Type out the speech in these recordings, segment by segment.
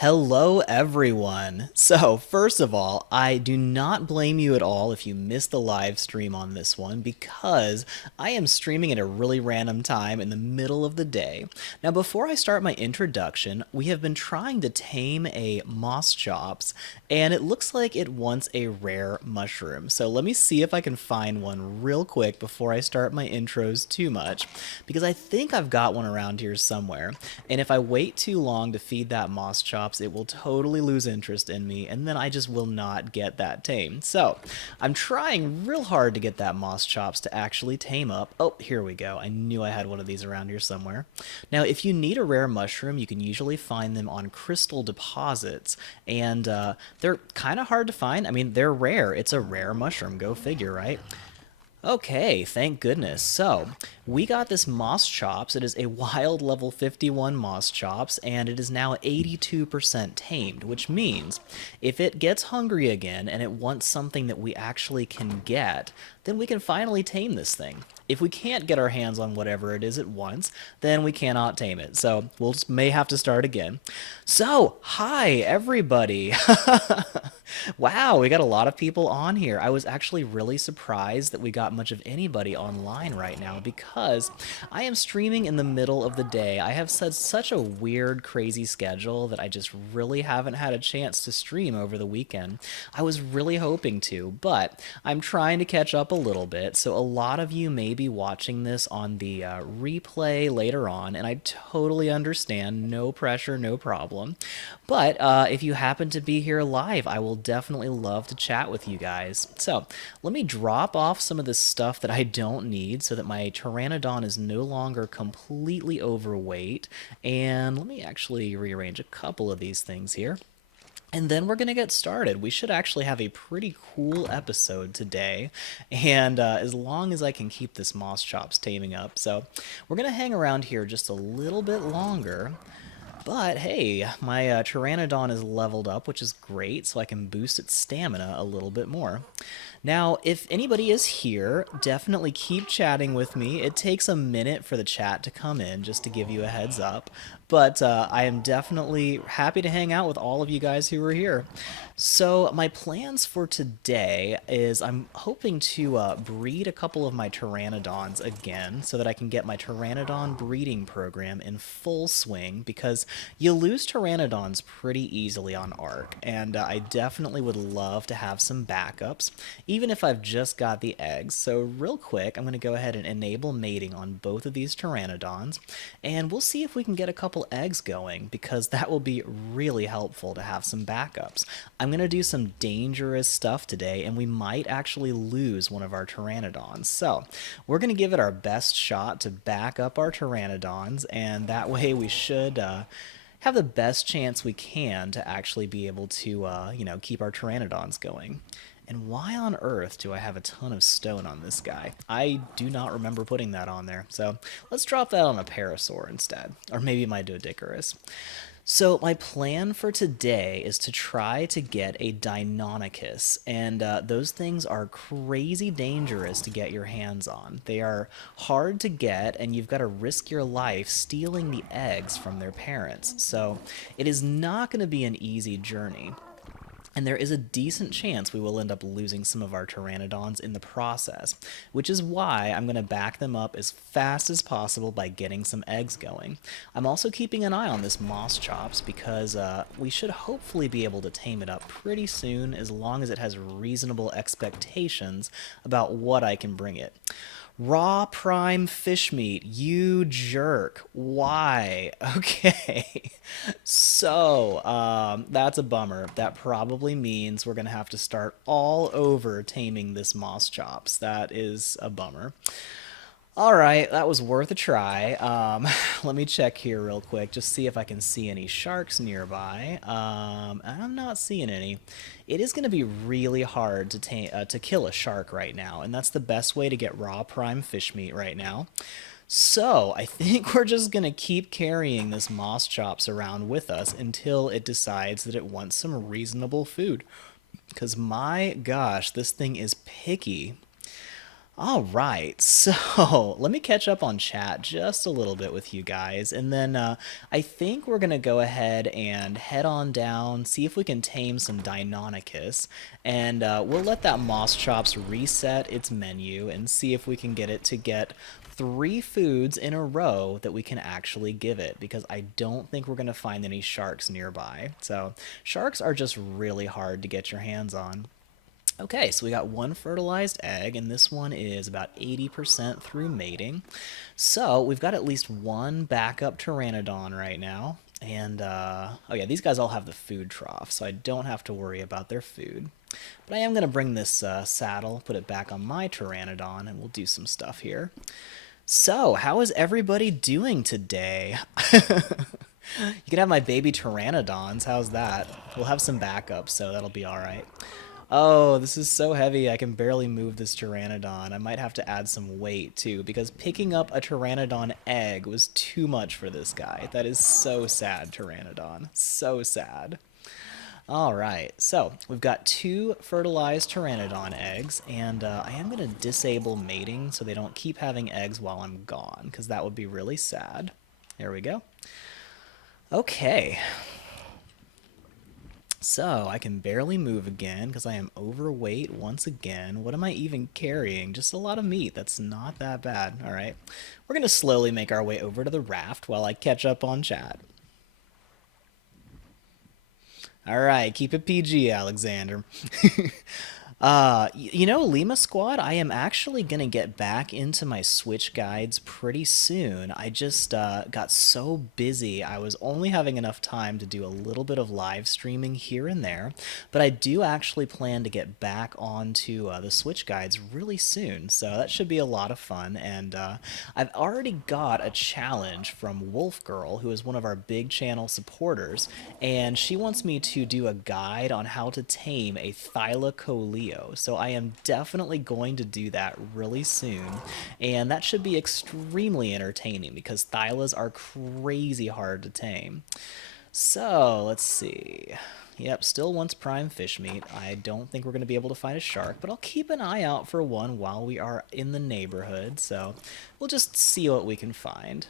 Hello, everyone. So, first of all, I do not blame you at all if you missed the live stream on this one because I am streaming at a really random time in the middle of the day. Now, before I start my introduction, we have been trying to tame a Moschops, and it looks like it wants a rare mushroom. So, let me see if I can find one real quick before I start my intros too much because I think I've got one around here somewhere. And if I wait too long to feed that Moschops, it will totally lose interest in me, and then I just will not get that tame. So, I'm trying real hard to get that Moschops to actually tame up. Oh, here we go. I knew I had one of these around here somewhere. Now, if you need a rare mushroom, you can usually find them on crystal deposits, and they're kind of hard to find. I mean, they're rare. It's a rare mushroom. Go figure, right? Okay, thank goodness. So, we got this Moschops. It is a wild level 51 Moschops, and it is now 82% tamed, which means if it gets hungry again and it wants something that we actually can get, then we can finally tame this thing. If we can't get our hands on whatever it is it wants, then we cannot tame it. So, may have to start again. So, hi everybody. Wow, we got a lot of people on here. I was actually really surprised that we got much of anybody online right now because I am streaming in the middle of the day. I have such a weird, crazy schedule that I just really haven't had a chance to stream over the weekend. I was really hoping to, but I'm trying to catch up a little bit. So a lot of you may be watching this on the replay later on, and I totally understand. No pressure, no problem. But if you happen to be here live, I will definitely love to chat with you guys. So let me drop off some of this stuff that I don't need so that my Pteranodon is no longer completely overweight. And let me actually rearrange a couple of these things here. And then we're going to get started. We should actually have a pretty cool episode today. And as long as I can keep this Moschops taming up. So we're going to hang around here just a little bit longer. But hey, my Pteranodon is leveled up, which is great, so I can boost its stamina a little bit more. Now, if anybody is here, definitely keep chatting with me. It takes a minute for the chat to come in, just to give you a heads up. But I am definitely happy to hang out with all of you guys who are here. So my plans for today is I'm hoping to breed a couple of my Pteranodons again so that I can get my Pteranodon breeding program in full swing because you lose Pteranodons pretty easily on Ark, and I definitely would love to have some backups, even if I've just got the eggs. So real quick, I'm going to go ahead and enable mating on both of these Pteranodons, and we'll see if we can get a couple eggs going because that will be really helpful to have some backups. I'm going to do some dangerous stuff today, and we might actually lose one of our Pteranodons. So we're going to give it our best shot to back up our Pteranodons, and that way we should have the best chance we can to actually be able to, keep our Pteranodons going. And why on earth do I have a ton of stone on this guy? I do not remember putting that on there. So let's drop that on a Parasaur instead. Or maybe my Doedicurus. So my plan for today is to try to get a Deinonychus, and those things are crazy dangerous to get your hands on. They are hard to get, and you've got to risk your life stealing the eggs from their parents. So it is not going to be an easy journey. And there is a decent chance we will end up losing some of our Pteranodons in the process, which is why I'm going to back them up as fast as possible by getting some eggs going. I'm also keeping an eye on this Moschops because we should hopefully be able to tame it up pretty soon as long as it has reasonable expectations about what I can bring it. Raw prime fish meat, you jerk. Why? Okay. So, that's a bummer. That probably means we're going to have to start all over taming this Moschops. That is a bummer. All right, that was worth a try. Let me check here real quick, just see if I can see any sharks nearby. I'm not seeing any. It is going to be really hard to kill a shark right now, and that's the best way to get raw prime fish meat right now. So, I think we're just going to keep carrying this Moschops around with us until it decides that it wants some reasonable food. Because my gosh, this thing is picky. All right, so let me catch up on chat just a little bit with you guys, and then I think we're gonna go ahead and head on down, see if we can tame some Deinonychus, and we'll let that Moschops reset its menu and see if we can get it to get 3 foods in a row that we can actually give it, because I don't think we're gonna find any sharks nearby. So sharks are just really hard to get your hands on. Okay, so we got 1 fertilized egg, and this one is about 80% through mating. So we've got at least 1 backup Pteranodon right now. And, oh yeah, these guys all have the food trough, so I don't have to worry about their food. But I am going to bring this saddle, put it back on my Pteranodon, and we'll do some stuff here. So, how is everybody doing today? You can have my baby Pteranodons. How's that? We'll have some backups, so that'll be all right. Oh, this is so heavy. I can barely move this Pteranodon. I might have to add some weight too, because picking up a Pteranodon egg was too much for this guy. That is so sad, Pteranodon. So sad. All right, so we've got 2 fertilized Pteranodon eggs, and I am going to disable mating so they don't keep having eggs while I'm gone, because that would be really sad. There we go. Okay, so I can barely move again because I am overweight once again. What am I even carrying? Just a lot of meat. That's not that bad. All right. We're going to slowly make our way over to the raft while I catch up on chat. All right, keep it PG, Alexander. Lima Squad, I am actually going to get back into my Switch guides pretty soon. I just got so busy. I was only having enough time to do a little bit of live streaming here and there, but I do actually plan to get back onto the Switch guides really soon, so that should be a lot of fun. And I've already got a challenge from Wolf Girl, who is one of our big channel supporters, and she wants me to do a guide on how to tame a Thylacoleo. So I am definitely going to do that really soon, and that should be extremely entertaining because Thylas are crazy hard to tame. So let's see. Yep, still wants prime fish meat. I don't think we're going to be able to find a shark, but I'll keep an eye out for one while we are in the neighborhood, so we'll just see what we can find.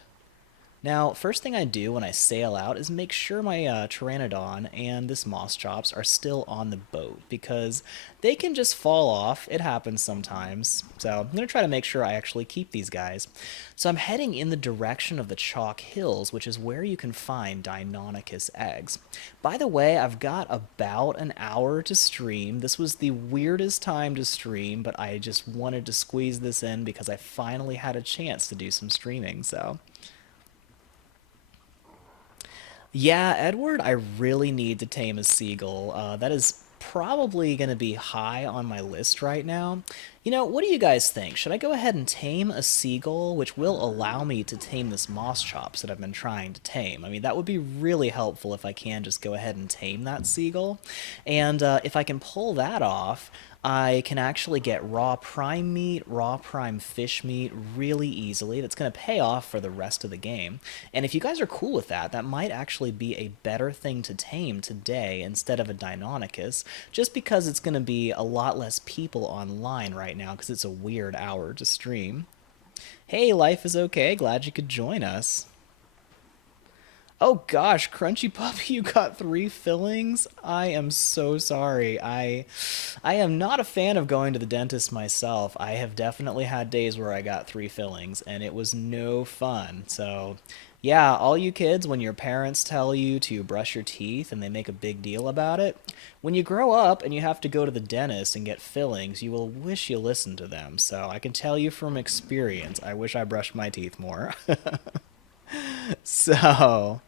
Now, first thing I do when I sail out is make sure my Pteranodon and this Moschops are still on the boat, because they can just fall off. It happens sometimes. So I'm going to try to make sure I actually keep these guys. So I'm heading in the direction of the Chalk Hills, which is where you can find Deinonychus eggs. By the way, I've got about an hour to stream. This was the weirdest time to stream, but I just wanted to squeeze this in because I finally had a chance to do some streaming, so... Yeah, Edward, I really need to tame a seagull. That is probably going to be high on my list right now. What do you guys think? Should I go ahead and tame a seagull, which will allow me to tame this Moschops that I've been trying to tame? I mean, that would be really helpful if I can just go ahead and tame that seagull. And if I can pull that off, I can actually get raw prime meat, raw prime fish meat really easily. That's going to pay off for the rest of the game. And if you guys are cool with that, that might actually be a better thing to tame today instead of a Deinonychus, just because it's going to be a lot less people online right now because it's a weird hour to stream. Hey, life is okay. Glad you could join us. Oh gosh, Crunchy Puppy, you got 3 fillings? I am so sorry. I am not a fan of going to the dentist myself. I have definitely had days where I got 3 fillings, and it was no fun. So, yeah, all you kids, when your parents tell you to brush your teeth and they make a big deal about it, when you grow up and you have to go to the dentist and get fillings, you will wish you listened to them. So I can tell you from experience, I wish I brushed my teeth more. So,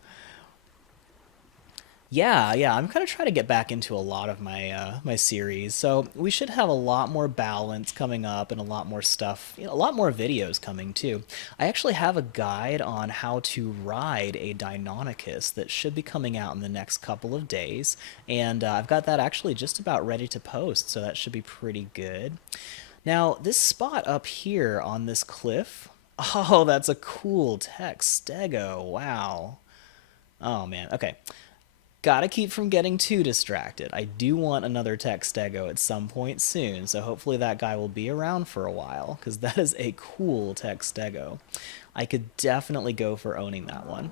yeah, I'm kind of trying to get back into a lot of my series. So we should have a lot more balance coming up and a lot more stuff, a lot more videos coming too. I actually have a guide on how to ride a Deinonychus that should be coming out in the next couple of days, and I've got that actually just about ready to post, so that should be pretty good. Now, this spot up here on this cliff, oh, that's a cool text, Stego, wow. Oh man, okay. Gotta keep from getting too distracted. I do want another tech stego at some point soon, so hopefully that guy will be around for a while, because that is a cool tech stego. I could definitely go for owning that one.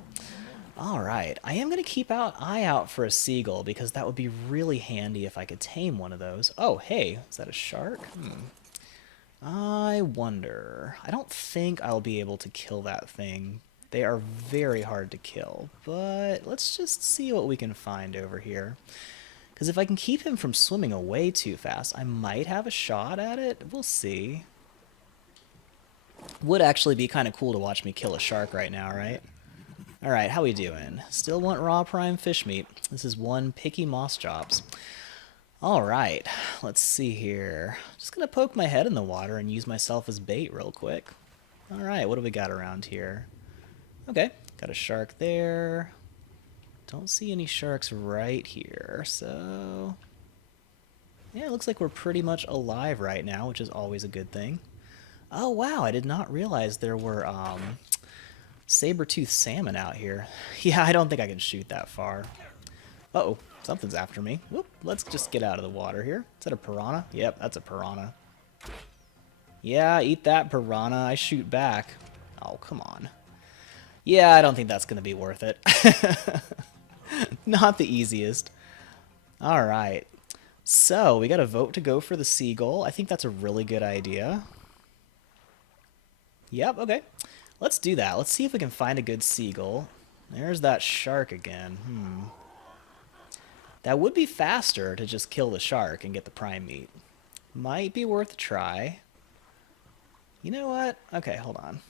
All right, I am going to keep eye out for a seagull, because that would be really handy if I could tame one of those. Oh, hey, is that a shark? I wonder. I don't think I'll be able to kill that thing. They are very hard to kill, but let's just see what we can find over here. Because if I can keep him from swimming away too fast, I might have a shot at it. We'll see. Would actually be kind of cool to watch me kill a shark right now, right? Alright, how we doing? Still want raw prime fish meat. This is one picky Moschops. Alright, let's see here. Just gonna poke my head in the water and use myself as bait real quick. Alright, what do we got around here? Okay, got a shark there. Don't see any sharks right here, so... yeah, it looks like we're pretty much alive right now, which is always a good thing. Oh wow, I did not realize there were saber-toothed salmon out here. Yeah, I don't think I can shoot that far. Uh-oh, something's after me. Whoop, let's just get out of the water here. Is that a piranha? Yep, that's a piranha. Yeah, eat that, piranha. I shoot back. Oh, come on. Yeah, I don't think that's going to be worth it. Not the easiest. Alright. So, we got a vote to go for the seagull. I think that's a really good idea. Yep, okay. Let's do that. Let's see if we can find a good seagull. There's that shark again. That would be faster to just kill the shark and get the prime meat. Might be worth a try. You know what? Okay, hold on.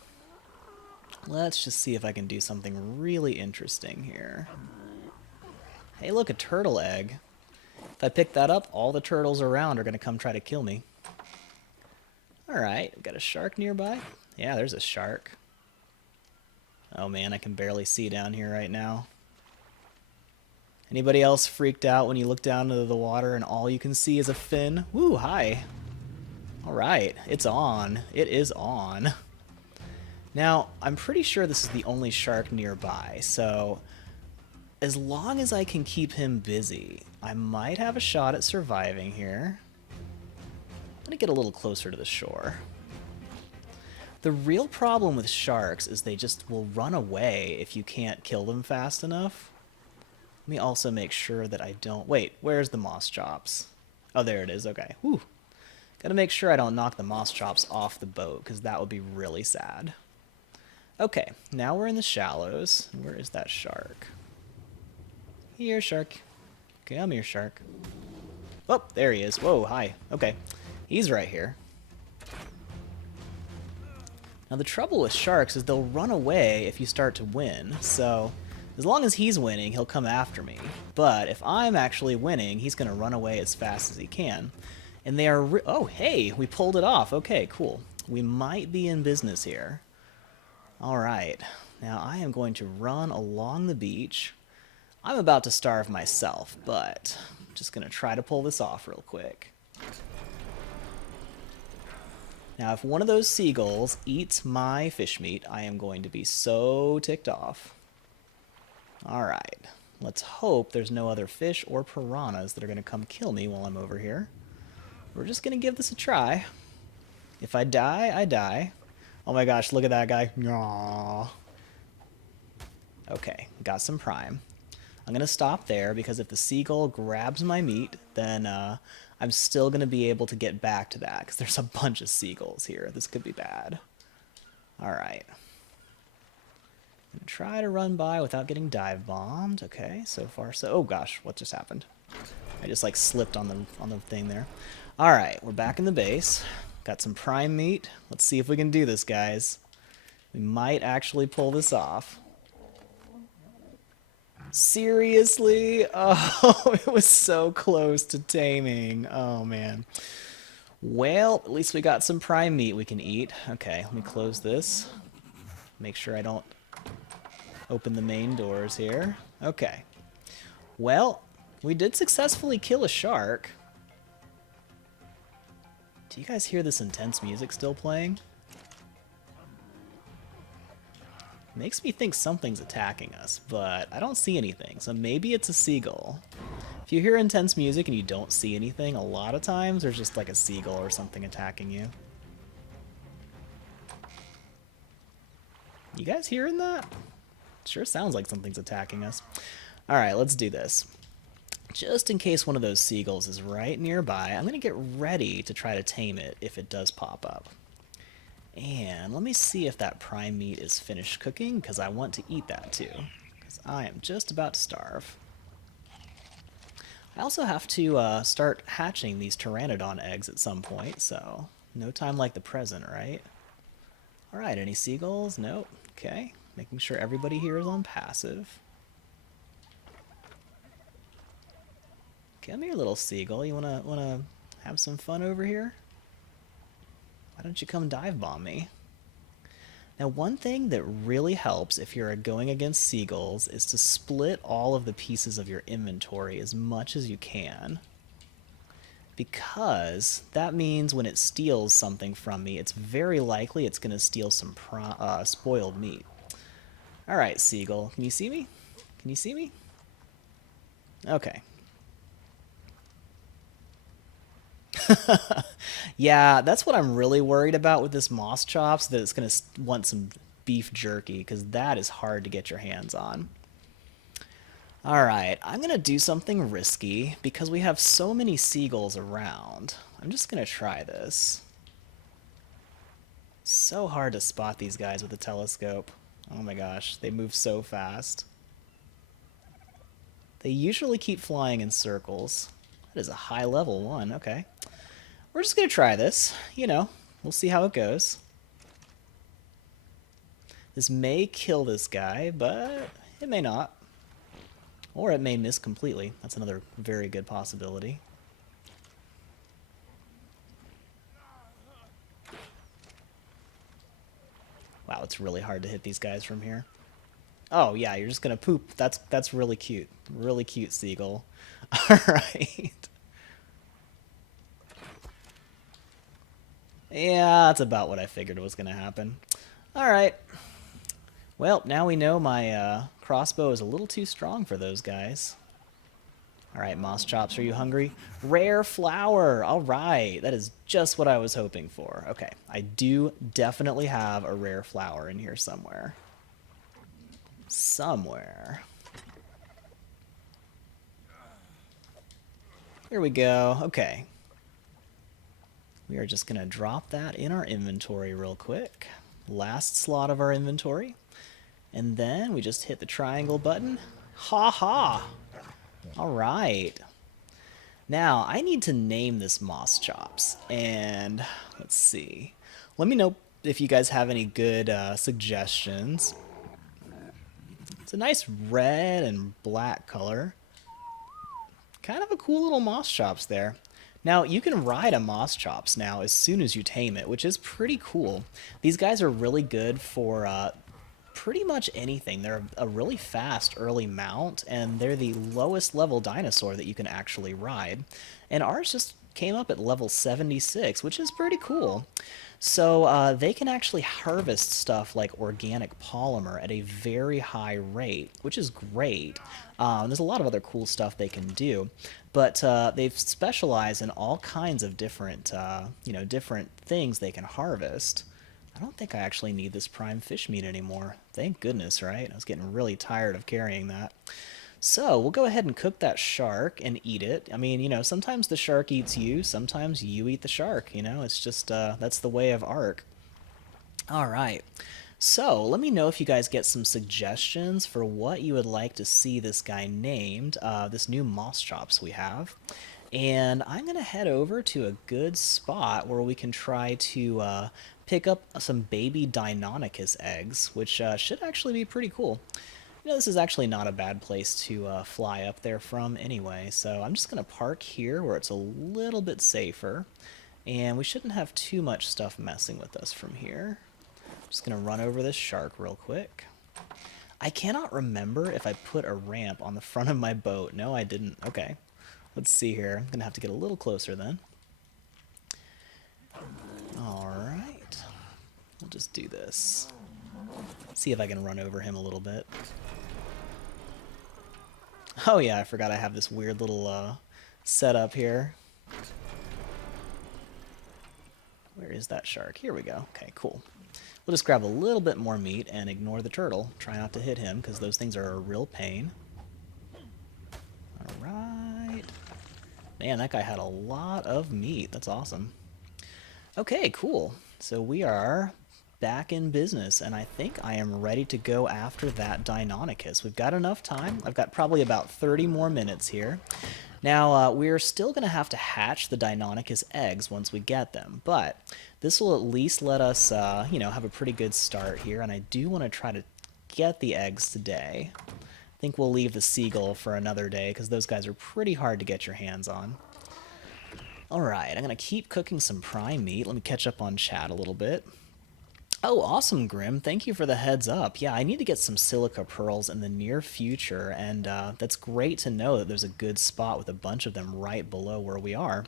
Let's just see if I can do something really interesting here. Hey, look, a turtle egg. If I pick that up, all the turtles around are going to come try to kill me. Alright, we've got a shark nearby. Yeah, there's a shark. Oh man, I can barely see down here right now. Anybody else freaked out when you look down into the water and all you can see is a fin? Woo, hi. Alright, it's on. It is on. Now, I'm pretty sure this is the only shark nearby, so as long as I can keep him busy, I might have a shot at surviving here. I'm gonna get a little closer to the shore. The real problem with sharks is they just will run away if you can't kill them fast enough. Let me also make sure that I don't... wait, where's the Moschops? Oh, there it is, okay. Whew. Gotta make sure I don't knock the Moschops off the boat, because that would be really sad. Okay, now we're in the shallows. Where is that shark? Here, shark. Come here, shark. Oh, there he is. Whoa, hi. Okay, he's right here. Now the trouble with sharks is they'll run away if you start to win, so as long as he's winning, he'll come after me. But if I'm actually winning, he's going to run away as fast as he can. And they are... oh, hey, we pulled it off. Okay, cool. We might be in business here. Alright, now I am going to run along the beach. I'm about to starve myself, but I'm just going to try to pull this off real quick. Now, if one of those seagulls eats my fish meat, I am going to be so ticked off. Alright, let's hope there's no other fish or piranhas that are going to come kill me while I'm over here. We're just going to give this a try. If I die, I die. Oh my gosh, look at that guy. Aww. Okay, got some prime. I'm going to stop there because if the seagull grabs my meat, then I'm still going to be able to get back to that because there's a bunch of seagulls here. This could be bad. Alright. I'm going to try to run by without getting dive bombed. Okay, so far so... oh gosh, what just happened? I just like slipped on the thing there. Alright, we're back in the base. Got some prime meat. Let's see if we can do this, guys. We might actually pull this off. Seriously? Oh, it was so close to taming. Oh, man. Well, at least we got some prime meat we can eat. Okay, let me close this. Make sure I don't open the main doors here. Okay. Well, we did successfully kill a shark. Do you guys hear this intense music still playing? Makes me think something's attacking us, but I don't see anything, so maybe it's a seagull. If you hear intense music and you don't see anything, a lot of times there's just like a seagull or something attacking you. You guys hearing that? Sure sounds like something's attacking us. Alright, let's do this. Just in case one of those seagulls is right nearby, I'm going to get ready to try to tame it if it does pop up. And let me see if that prime meat is finished cooking, because I want to eat that too. Because I am just about to starve. I also have to start hatching these Pteranodon eggs at some point, so no time like the present, right? Alright, any seagulls? Nope. Okay, making sure everybody here is on passive. Come here, little seagull. You wanna have some fun over here? Why don't you come dive bomb me? Now, one thing that really helps if you're going against seagulls is to split all of the pieces of your inventory as much as you can. Because that means when it steals something from me, it's very likely it's going to steal some spoiled meat. Alright, seagull. Can you see me? Can you see me? Okay. Yeah, that's what I'm really worried about with this Moschops, that it's going to want some beef jerky, because that is hard to get your hands on. Alright, I'm going to do something risky, because we have so many seagulls around. I'm just going to try this. So hard to spot these guys with a telescope. Oh my gosh, they move so fast. They usually keep flying in circles. That is a high level one, okay. We're just going to try this. You know, we'll see how it goes. This may kill this guy, but it may not. Or it may miss completely. That's another very good possibility. Wow, it's really hard to hit these guys from here. Oh, yeah, you're just going to poop. That's really cute. Really cute seagull. All right. Yeah, that's about what I figured was going to happen. Alright. Well, now we know my crossbow is a little too strong for those guys. Alright, Moschops, are you hungry? Rare flower! Alright, that is just what I was hoping for. Okay, I do definitely have a rare flower in here somewhere. Somewhere. Here we go. Okay. We are just going to drop that in our inventory real quick. Last slot of our inventory. And then we just hit the triangle button. Ha ha! Alright. Now, I need to name this Moschops. And let's see. Let me know if you guys have any good suggestions. It's a nice red and black color. Kind of a cool little Moschops there. Now, you can ride a Moschops now as soon as you tame it, which is pretty cool. These guys are really good for pretty much anything. They're a really fast early mount, and they're the lowest level dinosaur that you can actually ride. And ours just came up at level 76, which is pretty cool. So they can actually harvest stuff like organic polymer at a very high rate, which is great. There's a lot of other cool stuff they can do, but they've specialized in all kinds of different, different things they can harvest. I don't think I actually need this prime fish meat anymore. Thank goodness, right? I was getting really tired of carrying that. So we'll go ahead and cook that shark and eat it. I mean, sometimes the shark eats you, sometimes you eat the shark, it's just, that's the way of Ark. All right. So let me know if you guys get some suggestions for what you would like to see this guy named, this new Moschops we have. And I'm going to head over to a good spot where we can try to pick up some baby Deinonychus eggs, which should actually be pretty cool. This is actually not a bad place to fly up there from anyway, so I'm just going to park here where it's a little bit safer, and we shouldn't have too much stuff messing with us from here. Just going to run over this shark real quick. I cannot remember if I put a ramp on the front of my boat. No, I didn't. Okay. Let's see here. I'm going to have to get a little closer then. Alright. We'll just do this. See if I can run over him a little bit. Oh yeah, I forgot I have this weird little setup here. Where is that shark? Here we go. Okay, cool. We'll just grab a little bit more meat and ignore the turtle. Try not to hit him, because those things are a real pain. Alright. Man, that guy had a lot of meat. That's awesome. Okay, cool. So we are back in business, and I think I am ready to go after that Deinonychus. We've got enough time. I've got probably about 30 more minutes here. Now, we're still going to have to hatch the Deinonychus eggs once we get them, but this will at least let us, have a pretty good start here, and I do want to try to get the eggs today. I think we'll leave the seagull for another day, because those guys are pretty hard to get your hands on. Alright, I'm going to keep cooking some prime meat. Let me catch up on chat a little bit. Oh, awesome, Grim. Thank you for the heads up. Yeah, I need to get some silica pearls in the near future, and that's great to know that there's a good spot with a bunch of them right below where we are.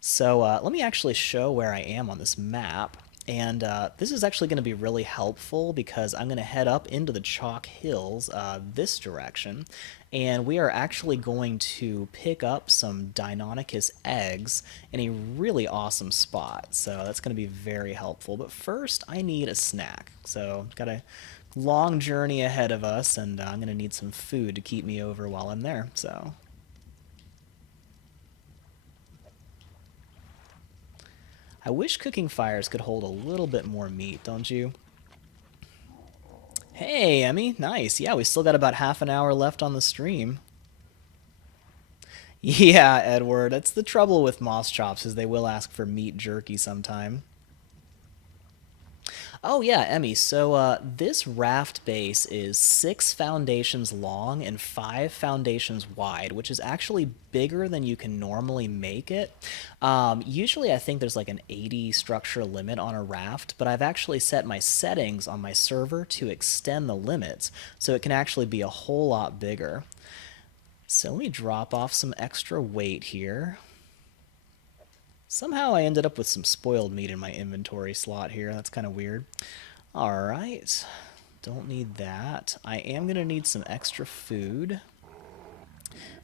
So let me actually show where I am on this map. And this is actually going to be really helpful because I'm going to head up into the chalk hills this direction. And we are actually going to pick up some Deinonychus eggs in a really awesome spot. So that's going to be very helpful. But first, I need a snack. So got a long journey ahead of us, and I'm going to need some food to keep me over while I'm there. So I wish cooking fires could hold a little bit more meat, don't you? Hey, Emmy. Nice. Yeah, we still got about half an hour left on the stream. Yeah, Edward. That's the trouble with Moschops, is they will ask for meat jerky sometime. Oh yeah, Emmy. So this raft base is 6 foundations long and 5 foundations wide, which is actually bigger than you can normally make it. Usually I think there's like an 80 structure limit on a raft, but I've actually set my settings on my server to extend the limits, so it can actually be a whole lot bigger. So let me drop off some extra weight here. Somehow I ended up with some spoiled meat in my inventory slot here. That's kind of weird. Alright. Don't need that. I am going to need some extra food.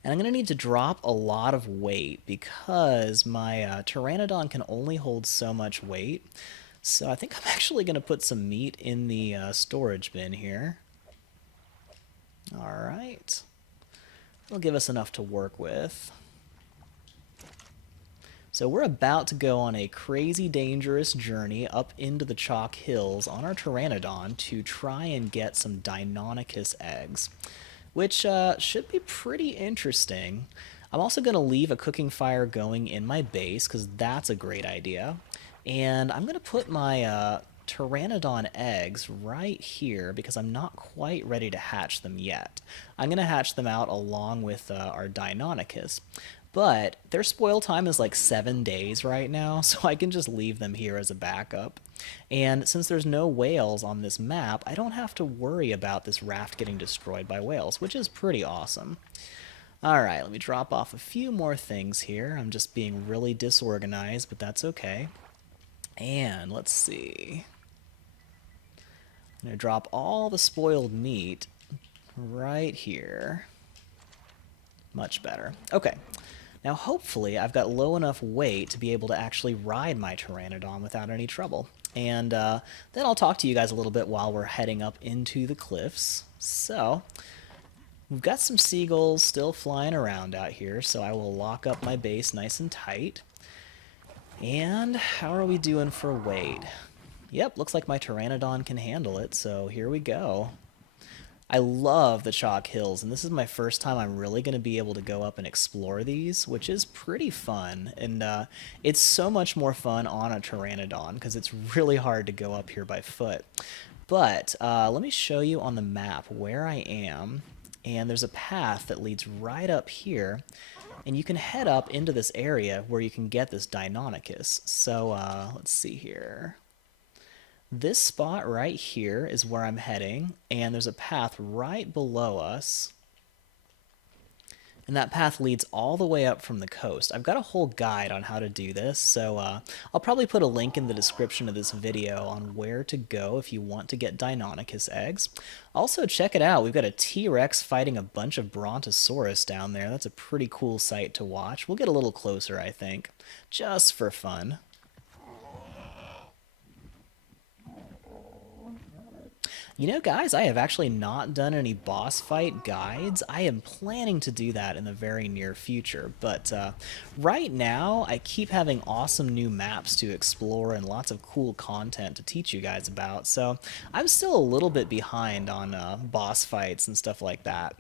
And I'm going to need to drop a lot of weight because my Pteranodon can only hold so much weight. So I think I'm actually going to put some meat in the storage bin here. Alright. That'll give us enough to work with. So we're about to go on a crazy dangerous journey up into the chalk hills on our Pteranodon to try and get some Deinonychus eggs, which should be pretty interesting. I'm also going to leave a cooking fire going in my base because that's a great idea. And I'm going to put my Pteranodon eggs right here because I'm not quite ready to hatch them yet. I'm going to hatch them out along with our Deinonychus. But their spoil time is like 7 days right now, so I can just leave them here as a backup. And since there's no whales on this map, I don't have to worry about this raft getting destroyed by whales, which is pretty awesome. Alright, let me drop off a few more things here. I'm just being really disorganized, but that's okay. And let's see. I'm going to drop all the spoiled meat right here. Much better. Okay. Now hopefully I've got low enough weight to be able to actually ride my Pteranodon without any trouble. And then I'll talk to you guys a little bit while we're heading up into the cliffs. So we've got some seagulls still flying around out here, so I will lock up my base nice and tight. And how are we doing for weight? Yep, looks like my Pteranodon can handle it, so here we go. I love the chalk hills, and this is my first time I'm really going to be able to go up and explore these, which is pretty fun. And it's so much more fun on a Pteranodon because it's really hard to go up here by foot. But let me show you on the map where I am, and there's a path that leads right up here, and you can head up into this area where you can get this Deinonychus. So let's see here. This spot right here is where I'm heading, and there's a path right below us. And that path leads all the way up from the coast. I've got a whole guide on how to do this, so I'll probably put a link in the description of this video on where to go if you want to get Deinonychus eggs. Also, check it out. We've got a T-Rex fighting a bunch of Brontosaurus down there. That's a pretty cool sight to watch. We'll get a little closer, I think, just for fun. You know, guys, I have actually not done any boss fight guides. I am planning to do that in the very near future, but right now I keep having awesome new maps to explore and lots of cool content to teach you guys about, so I'm still a little bit behind on boss fights and stuff like that.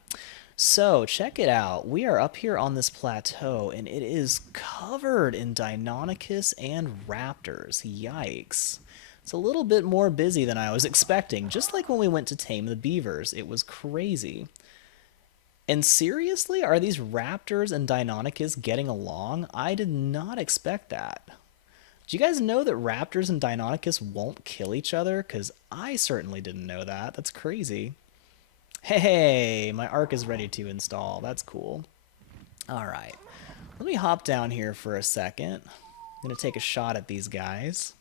So, check it out. We are up here on this plateau, and it is covered in Deinonychus and raptors. Yikes. It's a little bit more busy than I was expecting, just like when we went to tame the beavers. It was crazy. And seriously, are these raptors and Deinonychus getting along? I did not expect that. Do you guys know that raptors and Deinonychus won't kill each other? Because I certainly didn't know that. That's crazy. Hey, my Ark is ready to install. That's cool. All right. Let me hop down here for a second. I'm going to take a shot at these guys.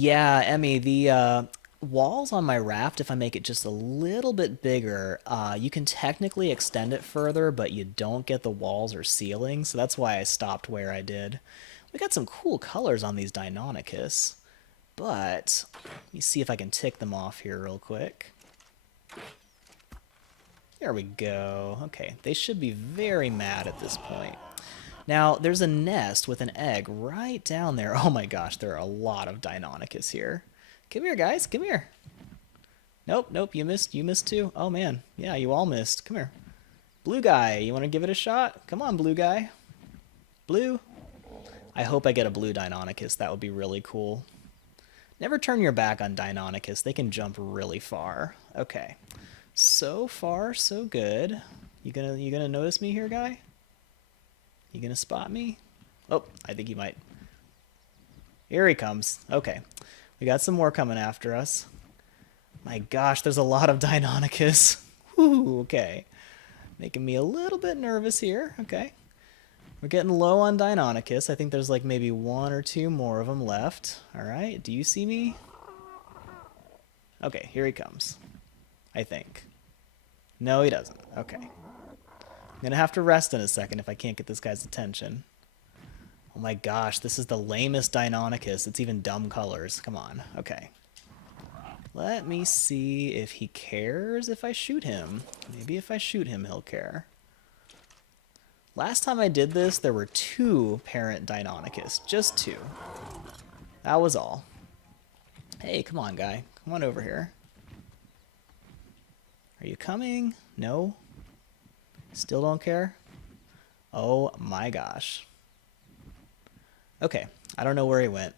Yeah, Emmy, the walls on my raft, if I make it just a little bit bigger, you can technically extend it further, but you don't get the walls or ceiling, so that's why I stopped where I did. We got some cool colors on these Deinonychus, but let me see if I can tick them off here real quick. There we go. Okay, they should be very mad at this point. Now, there's a nest with an egg right down there. Oh my gosh, there are a lot of Deinonychus here. Come here, guys, come here. Nope, nope, you missed too. Oh man, yeah, you all missed. Come here. Blue guy, you want to give it a shot? Come on, blue guy. Blue. I hope I get a blue Deinonychus. That would be really cool. Never turn your back on Deinonychus. They can jump really far. Okay. So far, so good. You gonna notice me here, guy? You gonna spot me? Oh, I think he might. Here he comes. Okay. We got some more coming after us. My gosh, there's a lot of Deinonychus. Whew, okay. Making me a little bit nervous here. Okay. We're getting low on Deinonychus. I think there's like maybe one or two more of them left. Alright, do you see me? Okay, here he comes. I think. No, he doesn't. Okay. I'm going to have to rest in a second if I can't get this guy's attention. Oh my gosh, this is the lamest Deinonychus. It's even dumb colors. Come on. Okay. Let me see if he cares if I shoot him. Maybe if I shoot him, he'll care. Last time I did this, there were 2 parent Deinonychus. Just 2. That was all. Hey, come on, guy. Come on over here. Are you coming? No? Still don't care? Oh my gosh. Okay, I don't know where he went.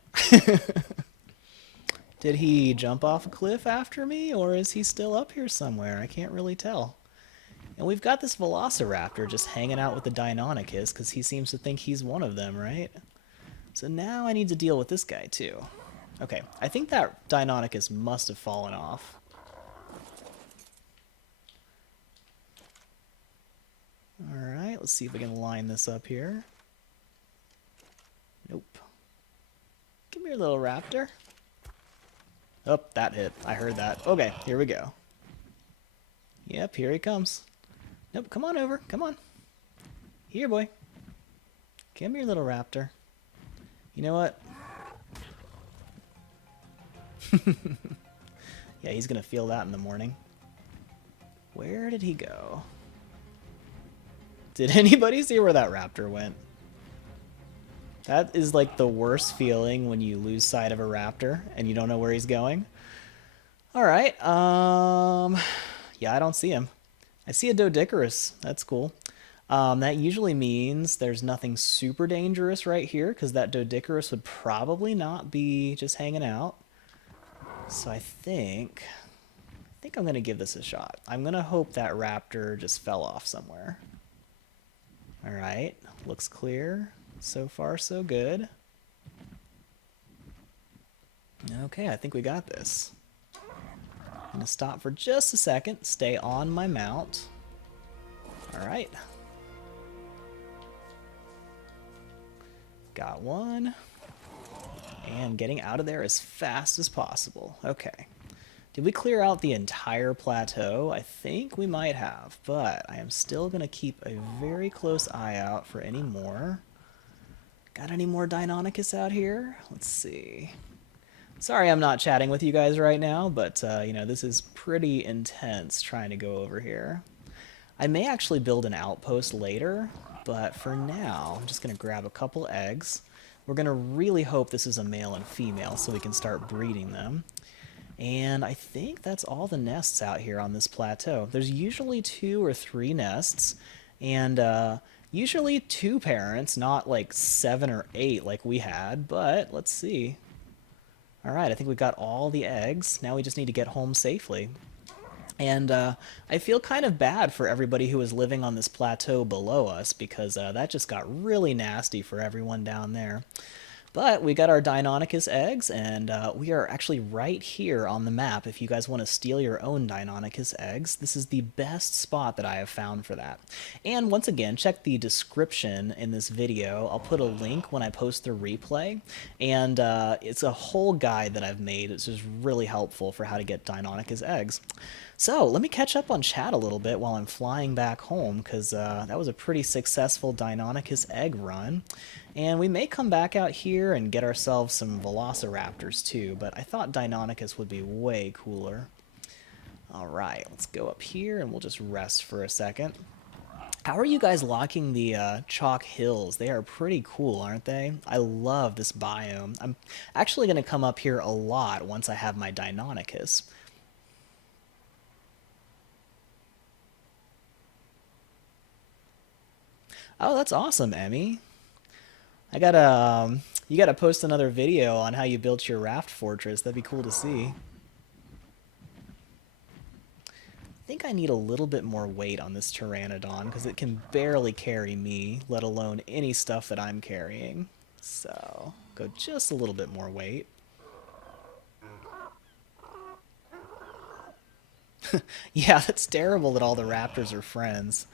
Did he jump off a cliff after me, or is he still up here somewhere? I can't really tell. And we've got this Velociraptor just hanging out with the Deinonychus because he seems to think he's one of them, right? So now I need to deal with this guy too. Okay, I think that Deinonychus must have fallen off. Alright, let's see if we can line this up here. Nope. Come here, little raptor. Oh, that hit. I heard that. Okay, here we go. Yep, here he comes. Nope, come on over. Come on. Here, boy. Come here, little raptor. You know what? Yeah, he's gonna feel that in the morning. Where did he go? Did anybody see where that raptor went? That is like the worst feeling when you lose sight of a raptor and you don't know where he's going. Alright, yeah, I don't see him. I see a Dodicarus. That's cool. That usually means there's nothing super dangerous right here, because that Dodicarus would probably not be just hanging out. So I think I'm going to give this a shot. I'm going to hope that raptor just fell off somewhere. Alright, looks clear. So far, so good. Okay, I think we got this. I'm going to stop for just a second, stay on my mount. All right. Got one. And getting out of there as fast as possible. Okay. Did we clear out the entire plateau? I think we might have, but I am still going to keep a very close eye out for any more. Got any more Deinonychus out here? Let's see. Sorry I'm not chatting with you guys right now, but, you know, this is pretty intense trying to go over here. I may actually build an outpost later, but for now, I'm just going to grab a couple eggs. We're going to really hope this is a male and female so we can start breeding them. And I think that's all the nests out here on this plateau. There's usually 2 or 3 nests, and usually 2 parents, not like 7 or 8 like we had, but let's see. All right, I think we got all the eggs. Now we just need to get home safely. And I feel kind of bad for everybody who is living on this plateau below us because that just got really nasty for everyone down there. But we got our Deinonychus eggs, and we are actually right here on the map. If you guys want to steal your own Deinonychus eggs, this is the best spot that I have found for that. And once again, check the description in this video. I'll put a link when I post the replay, and it's a whole guide that I've made. It's just really helpful for how to get Deinonychus eggs. So let me catch up on chat a little bit while I'm flying back home, because that was a pretty successful Deinonychus egg run. And we may come back out here and get ourselves some velociraptors too, but I thought Deinonychus would be way cooler. Alright, let's go up here and we'll just rest for a second. How are you guys locking the chalk hills? They are pretty cool, aren't they? I love this biome. I'm actually going to come up here a lot once I have my Deinonychus. Oh, that's awesome, Emmy. I gotta, you gotta post another video on how you built your raft fortress. That'd be cool to see. I think I need a little bit more weight on this Pteranodon because it can barely carry me, let alone any stuff that I'm carrying. So, go just a little bit more weight. Yeah, that's terrible that all the raptors are friends.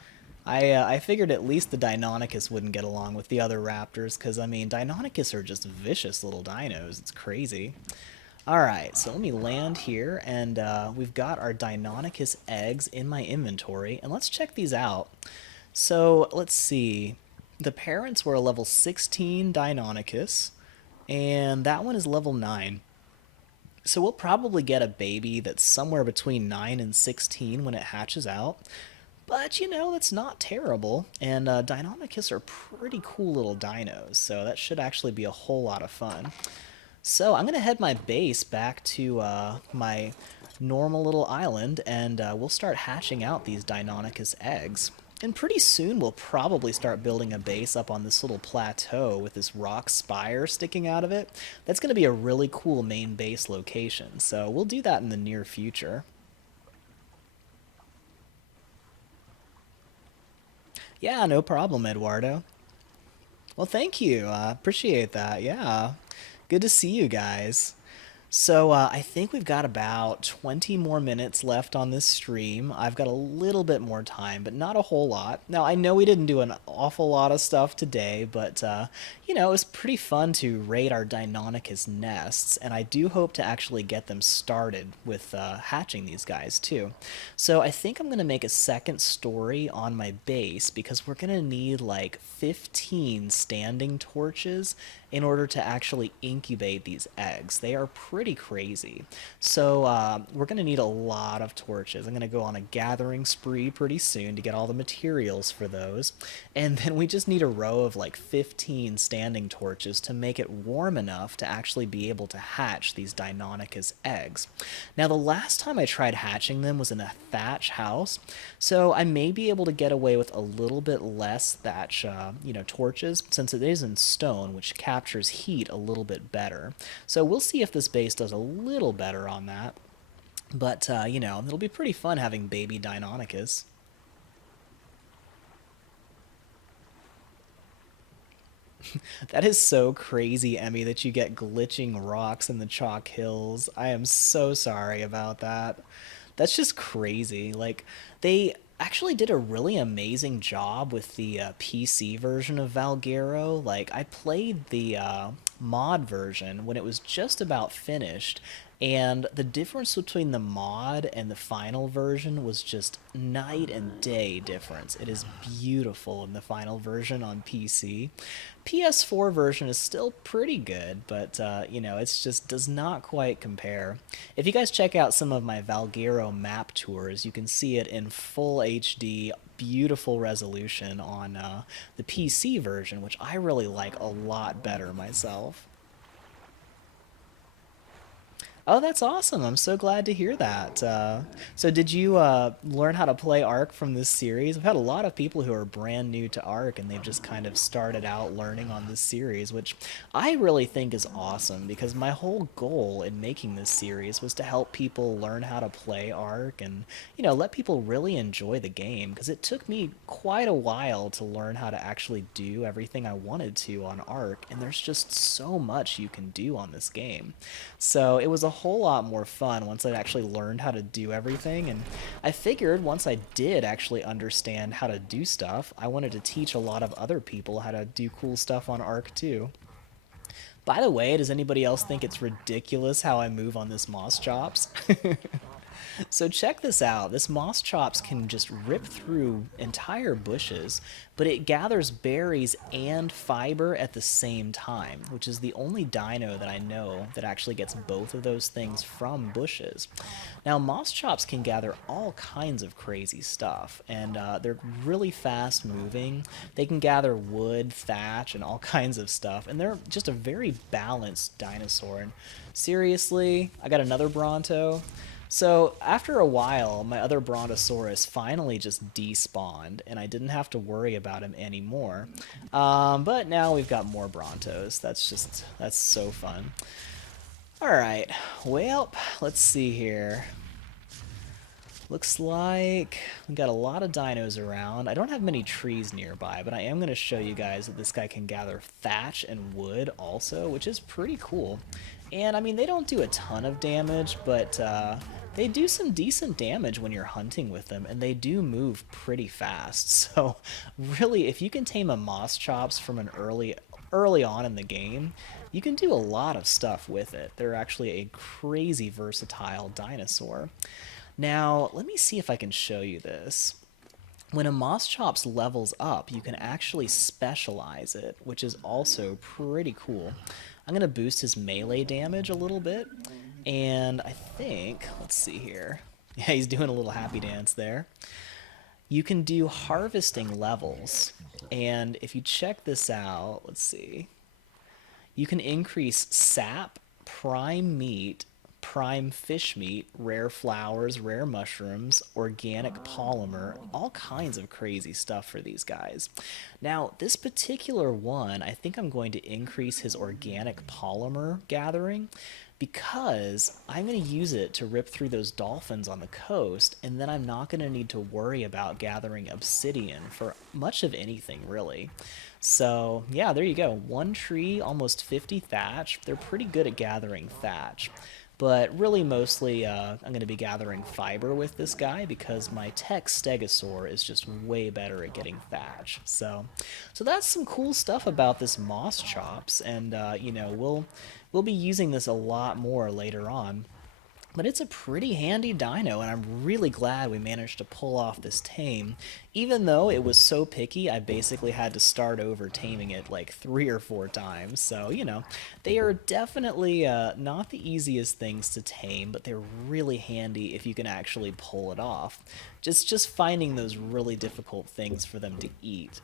I figured at least the Deinonychus wouldn't get along with the other raptors, because, I mean, Deinonychus are just vicious little dinos. It's crazy. Alright, so let me land here, and we've got our Deinonychus eggs in my inventory, and let's check these out. So, let's see. The parents were a level 16 Deinonychus, and that one is level 9. So we'll probably get a baby that's somewhere between 9 and 16 when it hatches out. But, you know, that's not terrible. And Deinonychus are pretty cool little dinos, so that should actually be a whole lot of fun. So I'm going to head my base back to my normal little island, and we'll start hatching out these Deinonychus eggs. And pretty soon we'll probably start building a base up on this little plateau with this rock spire sticking out of it. That's going to be a really cool main base location, so we'll do that in the near future. Yeah, no problem, Eduardo. Well, thank you. I appreciate that. Yeah. Good to see you guys. So I think we've got about 20 more minutes left on this stream. I've got a little bit more time, but not a whole lot. Now, I know we didn't do an awful lot of stuff today, but, you know, it was pretty fun to raid our Deinonychus nests, and I do hope to actually get them started with hatching these guys, too. So I think I'm going to make a second story on my base, because we're going to need, like, 15 standing torches in order to actually incubate these eggs. They are pretty crazy. So we're going to need a lot of torches. I'm going to go on a gathering spree pretty soon to get all the materials for those. And then we just need a row of like 15 standing torches to make it warm enough to actually be able to hatch these Deinonychus eggs. Now, the last time I tried hatching them was in a thatch house, so I may be able to get away with a little bit less thatch, you know, torches, since it is in stone, which captures heat a little bit better. So we'll see if this base does a little better on that. But, you know, it'll be pretty fun having baby Deinonychus. That is so crazy, Emmy, that you get glitching rocks in the chalk hills. I am so sorry about that. That's just crazy. Like, they actually did a really amazing job with the PC version of Valguero. Like, I played the mod version when it was just about finished, and the difference between the mod and the final version was just night and day difference. It is beautiful in the final version on PC. PS4 version is still pretty good, but it's just does not quite compare. If you guys check out some of my Valguero map tours, you can see it in full HD, beautiful resolution on the PC version, which I really like a lot better myself. Oh, that's awesome. I'm so glad to hear that. So, did you learn how to play Ark from this series? I've had a lot of people who are brand new to Ark and they've just kind of started out learning on this series, which I really think is awesome because my whole goal in making this series was to help people learn how to play Ark and, let people really enjoy the game because it took me quite a while to learn how to actually do everything I wanted to on Ark, and there's just so much you can do on this game. So it was a whole lot more fun once I actually learned how to do everything. And I figured once I did actually understand how to do stuff, I wanted to teach a lot of other people how to do cool stuff on Ark too. By the way, does anybody else think it's ridiculous how I move on this Moschops? So check this out. This Moschops can just rip through entire bushes, but it gathers berries and fiber at the same time, which is the only dino that I know that actually gets both of those things from bushes. Now, Moschops can gather all kinds of crazy stuff, and they're really fast moving. They can gather wood, thatch, and all kinds of stuff, and they're just a very balanced dinosaur. And seriously, I got another Bronto. So after a while, my other Brontosaurus finally just despawned, and I didn't have to worry about him anymore. But now we've got more Brontos. That's so fun. All right, well, let's see here. Looks like we got a lot of dinos around. I don't have many trees nearby, but I am going to show you guys that this guy can gather thatch and wood also, which is pretty cool. And I mean, they don't do a ton of damage, but they do some decent damage when you're hunting with them, and they do move pretty fast. So really, if you can tame a Moschops from an early on in the game, you can do a lot of stuff with it. They're actually a crazy versatile dinosaur. Now, let me see if I can show you this. When a Moschops levels up, you can actually specialize it, which is also pretty cool. I'm going to boost his melee damage a little bit, and I think, let's see here. Yeah, he's doing a little happy dance there. You can do harvesting levels, and if you check this out, let's see. You can increase sap, prime meat, prime fish meat, rare flowers, rare mushrooms, organic polymer, all kinds of crazy stuff for these guys. Now, this particular one, I think I'm going to increase his organic polymer gathering because I'm going to use it to rip through those dolphins on the coast, and then I'm not going to need to worry about gathering obsidian for much of anything, really. So, yeah, there you go. One tree, almost 50 thatch. They're pretty good at gathering thatch. But really, mostly, I'm going to be gathering fiber with this guy because my tech stegosaur is just way better at getting thatch. So that's some cool stuff about this Moschops, and we'll be using this a lot more later on. But it's a pretty handy dino, and I'm really glad we managed to pull off this tame. Even though it was so picky, I basically had to start over taming it like 3 or 4 times. So, they are definitely not the easiest things to tame, but they're really handy if you can actually pull it off. Just finding those really difficult things for them to eat.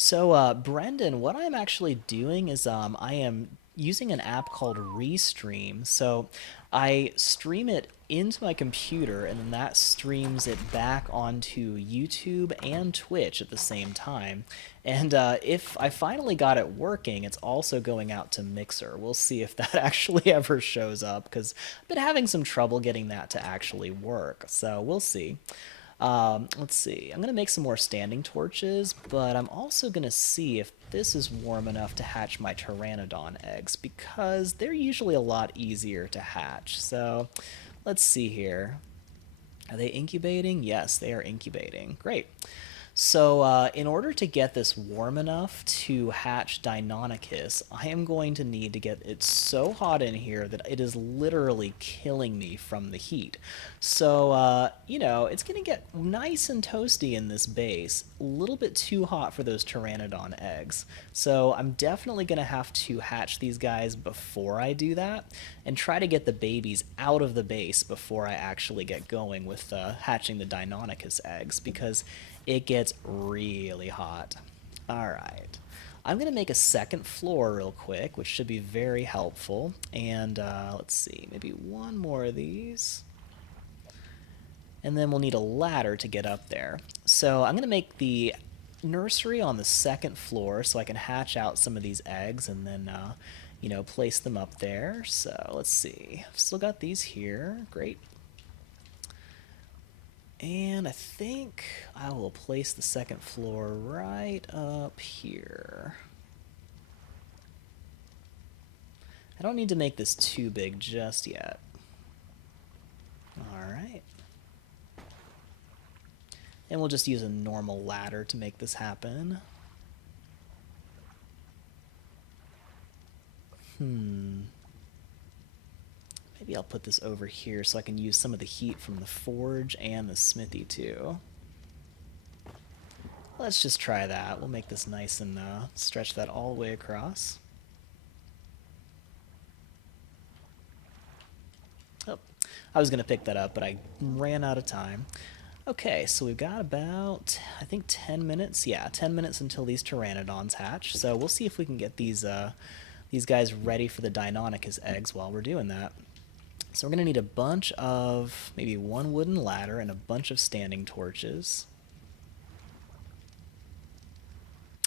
So, Brendan, what I'm actually doing is I am using an app called Restream. So, I stream it into my computer, and then that streams it back onto YouTube and Twitch at the same time. And if I finally got it working, it's also going out to Mixer. We'll see if that actually ever shows up, because I've been having some trouble getting that to actually work. So, we'll see. Let's see. I'm going to make some more standing torches, but I'm also going to see if this is warm enough to hatch my Pteranodon eggs, because they're usually a lot easier to hatch. So let's see here. Are they incubating? Yes, they are incubating. Great. So in order to get this warm enough to hatch Deinonychus, I am going to need to get it so hot in here that it is literally killing me from the heat. So, you know, it's going to get nice and toasty in this base, a little bit too hot for those Pteranodon eggs. So I'm definitely going to have to hatch these guys before I do that, and try to get the babies out of the base before I actually get going with hatching the Deinonychus eggs, because it gets really hot. All right. I'm going to make a second floor real quick, which should be very helpful. And let's see, maybe one more of these. And then we'll need a ladder to get up there. So I'm going to make the nursery on the second floor so I can hatch out some of these eggs and then, you know, place them up there. So let's see. I've still got these here. Great. And I think I will place the second floor right up here. I don't need to make this too big just yet. Alright. And we'll just use a normal ladder to make this happen. Maybe I'll put this over here so I can use some of the heat from the forge and the smithy too. Let's just try that. We'll make this nice and stretch that all the way across. Oh, I was going to pick that up, but I ran out of time. Okay, so we've got about, I think 10 minutes. Yeah, 10 minutes until these Pteranodons hatch. So we'll see if we can get these guys ready for the Deinonychus eggs while we're doing that. So we're going to need a bunch of, maybe one wooden ladder and a bunch of standing torches.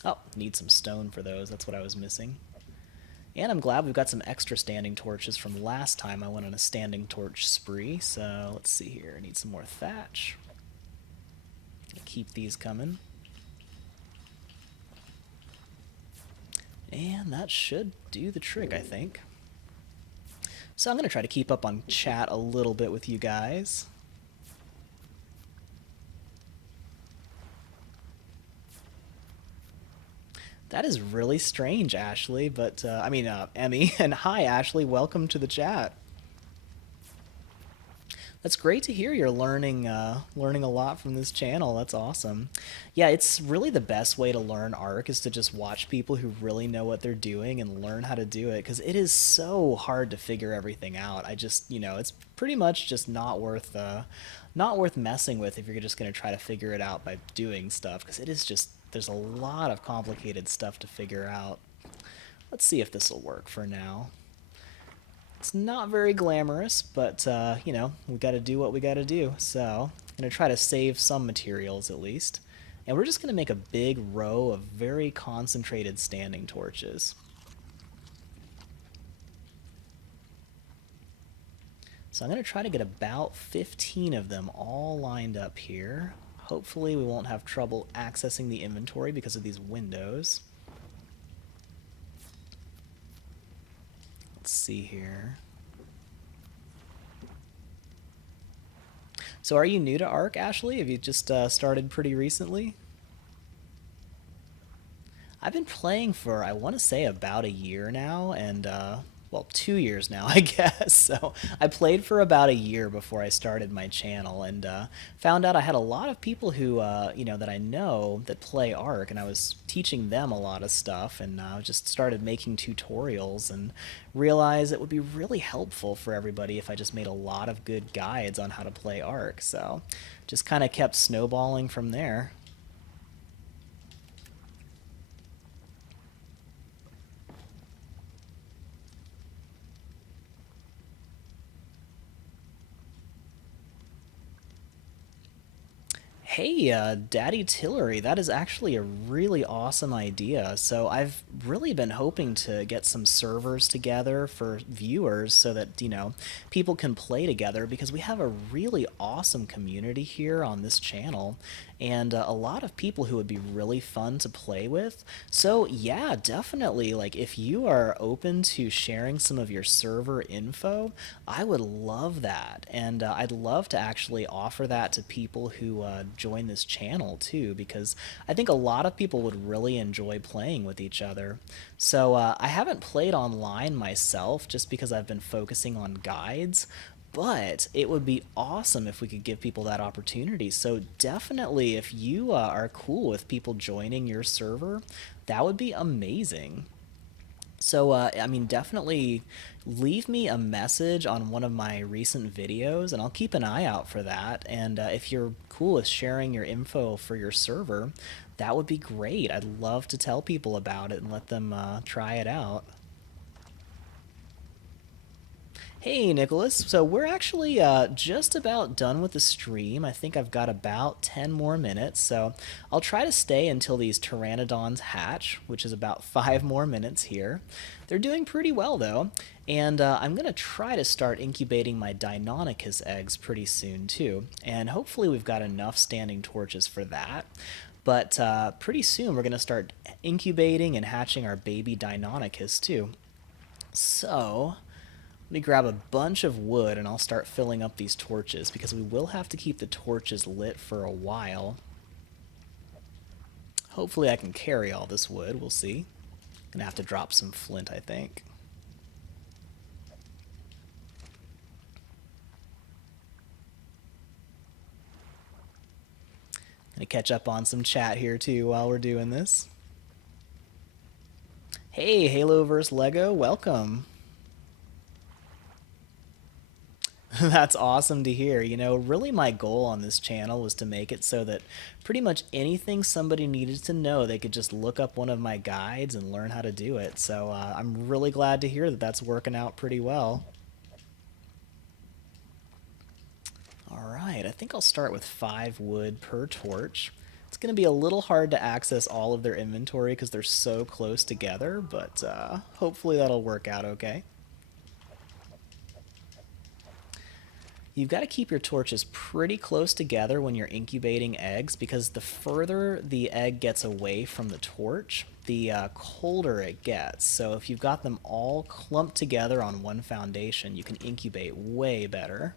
Oh, need some stone for those. That's what I was missing. And I'm glad we've got some extra standing torches from last time I went on a standing torch spree. So let's see here. I need some more thatch. Keep these coming. And that should do the trick, I think. So I'm going to try to keep up on chat a little bit with you guys. That is really strange, Ashley, but, Emmy. And hi, Ashley, welcome to the chat. That's great to hear you're learning a lot from this channel. That's awesome. Yeah, it's really the best way to learn Ark is to just watch people who really know what they're doing and learn how to do it, because it is so hard to figure everything out. I just, you know, it's pretty much just not worth messing with if you're just going to try to figure it out by doing stuff, because it is just, there's a lot of complicated stuff to figure out. Let's see if this will work for now. It's not very glamorous, but, you know, we got to do what we got to do. So I'm going to try to save some materials at least. And we're just going to make a big row of very concentrated standing torches. So I'm going to try to get about 15 of them all lined up here. Hopefully we won't have trouble accessing the inventory because of these windows. Let's see here. So are you new to Ark, Ashley? Have you just started pretty recently? I've been playing for, I want to say, about a year now, and, well, 2 years now, I guess. So I played for about a year before I started my channel, and found out I had a lot of people who, you know, that I know that play Ark, and I was teaching them a lot of stuff, and just started making tutorials, and realized it would be really helpful for everybody if I just made a lot of good guides on how to play Ark. So just kind of kept snowballing from there. Hey, Daddy Tillery, that is actually a really awesome idea. So I've really been hoping to get some servers together for viewers so that, people can play together because we have a really awesome community here on this channel and a lot of people who would be really fun to play with. So yeah, definitely, like if you are open to sharing some of your server info, I would love that. And I'd love to actually offer that to people who join this channel too, because I think a lot of people would really enjoy playing with each other. So I haven't played online myself just because I've been focusing on guides, but it would be awesome if we could give people that opportunity. So definitely, if you are cool with people joining your server, that would be amazing. So, I mean, definitely leave me a message on one of my recent videos, and I'll keep an eye out for that. And if you're cool with sharing your info for your server, that would be great. I'd love to tell people about it and let them try it out. Hey, Nicholas. So we're actually just about done with the stream. I think I've got about 10 more minutes. So I'll try to stay until these Pteranodons hatch, which is about 5 more minutes here. They're doing pretty well, though. And I'm going to try to start incubating my Deinonychus eggs pretty soon, too. And hopefully we've got enough standing torches for that. But pretty soon we're going to start incubating and hatching our baby Deinonychus, too. So let me grab a bunch of wood and I'll start filling up these torches because we will have to keep the torches lit for a while. Hopefully I can carry all this wood, we'll see. Gonna have to drop some flint, I think. Gonna catch up on some chat here too while we're doing this. Hey, Halo vs. Lego, welcome. That's awesome to hear. Really my goal on this channel was to make it so that pretty much anything somebody needed to know, they could just look up one of my guides and learn how to do it. So I'm really glad to hear that that's working out pretty well. All right, I think I'll start with 5 wood per torch. It's going to be a little hard to access all of their inventory because they're so close together, but hopefully that'll work out okay. You've got to keep your torches pretty close together when you're incubating eggs because the further the egg gets away from the torch, the colder it gets. So if you've got them all clumped together on one foundation, you can incubate way better.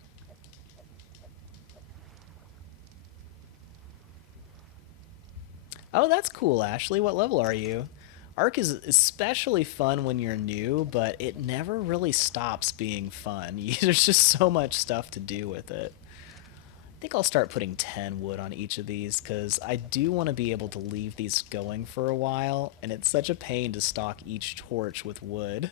Oh, that's cool, Ashley. What level are you? Ark is especially fun when you're new, but it never really stops being fun. There's just so much stuff to do with it. I think I'll start putting 10 wood on each of these because I do want to be able to leave these going for a while, and it's such a pain to stock each torch with wood.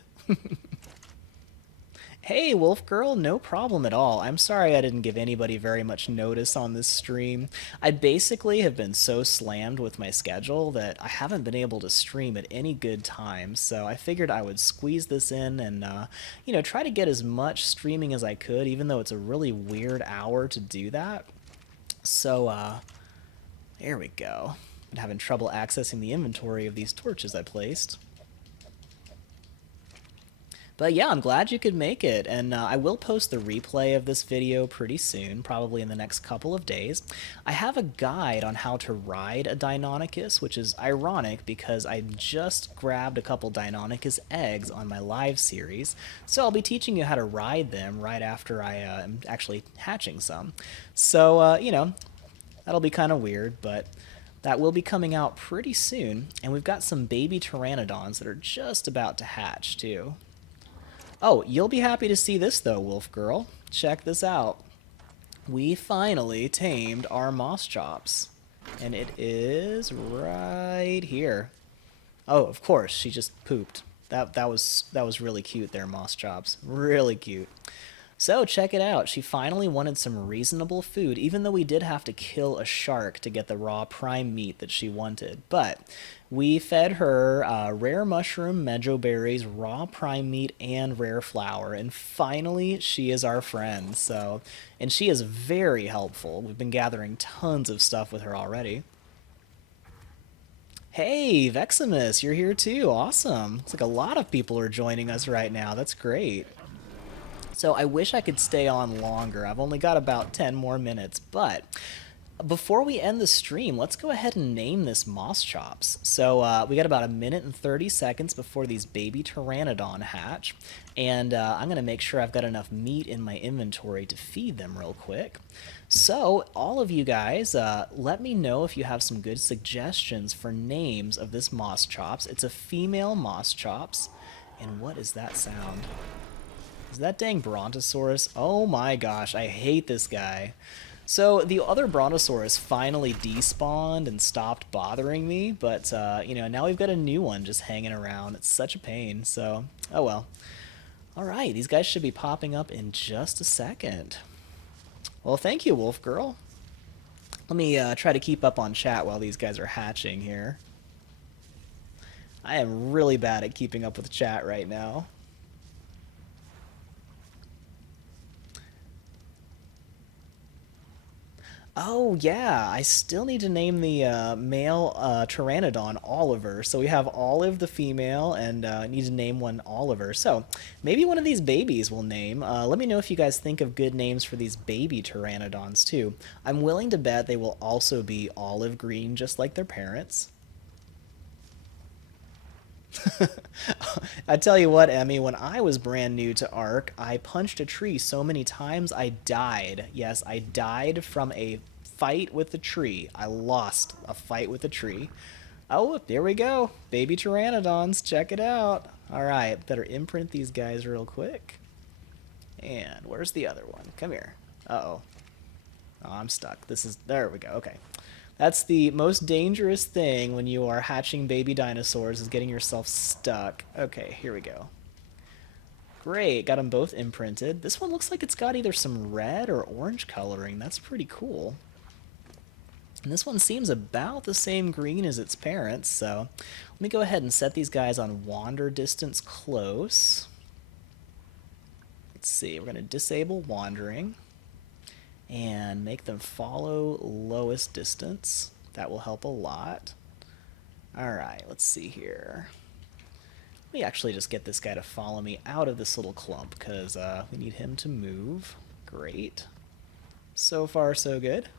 Hey, Wolf Girl, no problem at all. I'm sorry I didn't give anybody very much notice on this stream. I basically have been so slammed with my schedule that I haven't been able to stream at any good time, so I figured I would squeeze this in and, try to get as much streaming as I could, even though it's a really weird hour to do that. So, there we go. I'm having trouble accessing the inventory of these torches I placed. But yeah, I'm glad you could make it, and I will post the replay of this video pretty soon, probably in the next couple of days. I have a guide on how to ride a Deinonychus, which is ironic because I just grabbed a couple Deinonychus eggs on my live series, so I'll be teaching you how to ride them right after I am actually hatching some. So, that'll be kind of weird, but that will be coming out pretty soon, and we've got some baby Pteranodons that are just about to hatch, too. Oh, you'll be happy to see this though, Wolf Girl. Check this out. We finally tamed our Moschops. And it is right here. Oh, of course, she just pooped. That was really cute there, Moschops. Really cute. So check it out. She finally wanted some reasonable food, even though we did have to kill a shark to get the raw prime meat that she wanted. But we fed her rare mushroom, mejo berries, raw prime meat, and rare flour. And finally, she is our friend. And she is very helpful. We've been gathering tons of stuff with her already. Hey, Veximus, you're here too. Awesome. Looks like a lot of people are joining us right now. That's great. So I wish I could stay on longer. I've only got about 10 more minutes, but before we end the stream, let's go ahead and name this Moschops. So we got about a minute and 30 seconds before these baby Pteranodon hatch, and I'm going to make sure I've got enough meat in my inventory to feed them real quick. So all of you guys, let me know if you have some good suggestions for names of this Moschops. It's a female Moschops, and what is that sound? Is that dang Brontosaurus? Oh my gosh, I hate this guy. So the other Brontosaurus finally despawned and stopped bothering me, but now we've got a new one just hanging around. It's such a pain, so oh well. Alright, these guys should be popping up in just a second. Well, thank you, Wolf Girl. Let me try to keep up on chat while these guys are hatching here. I am really bad at keeping up with chat right now. Oh, yeah, I still need to name the male Pteranodon Oliver. So we have Olive the female, and need to name one Oliver. So maybe one of these babies will name. Let me know if you guys think of good names for these baby Pteranodons, too. I'm willing to bet they will also be olive green, just like their parents. I tell you what, Emmy, when I was brand new to Ark, I punched a tree so many times I died. Yes, I died from a fight with the tree. I lost a fight with a tree. Oh, there we go. Baby Pteranodons, check it out. All right, better imprint these guys real quick. And where's the other one? Come here. Uh-oh. Oh, I'm stuck. There we go. Okay. That's the most dangerous thing when you are hatching baby dinosaurs, is getting yourself stuck. Okay, here we go. Great, got them both imprinted. This one looks like it's got either some red or orange coloring. That's pretty cool. And this one seems about the same green as its parents, so let me go ahead and set these guys on wander distance close. Let's see, we're going to disable wandering and make them follow lowest distance. That will help a lot. Alright, let's see here. Let me actually just get this guy to follow me out of this little clump, because we need him to move. Great. So far, so good.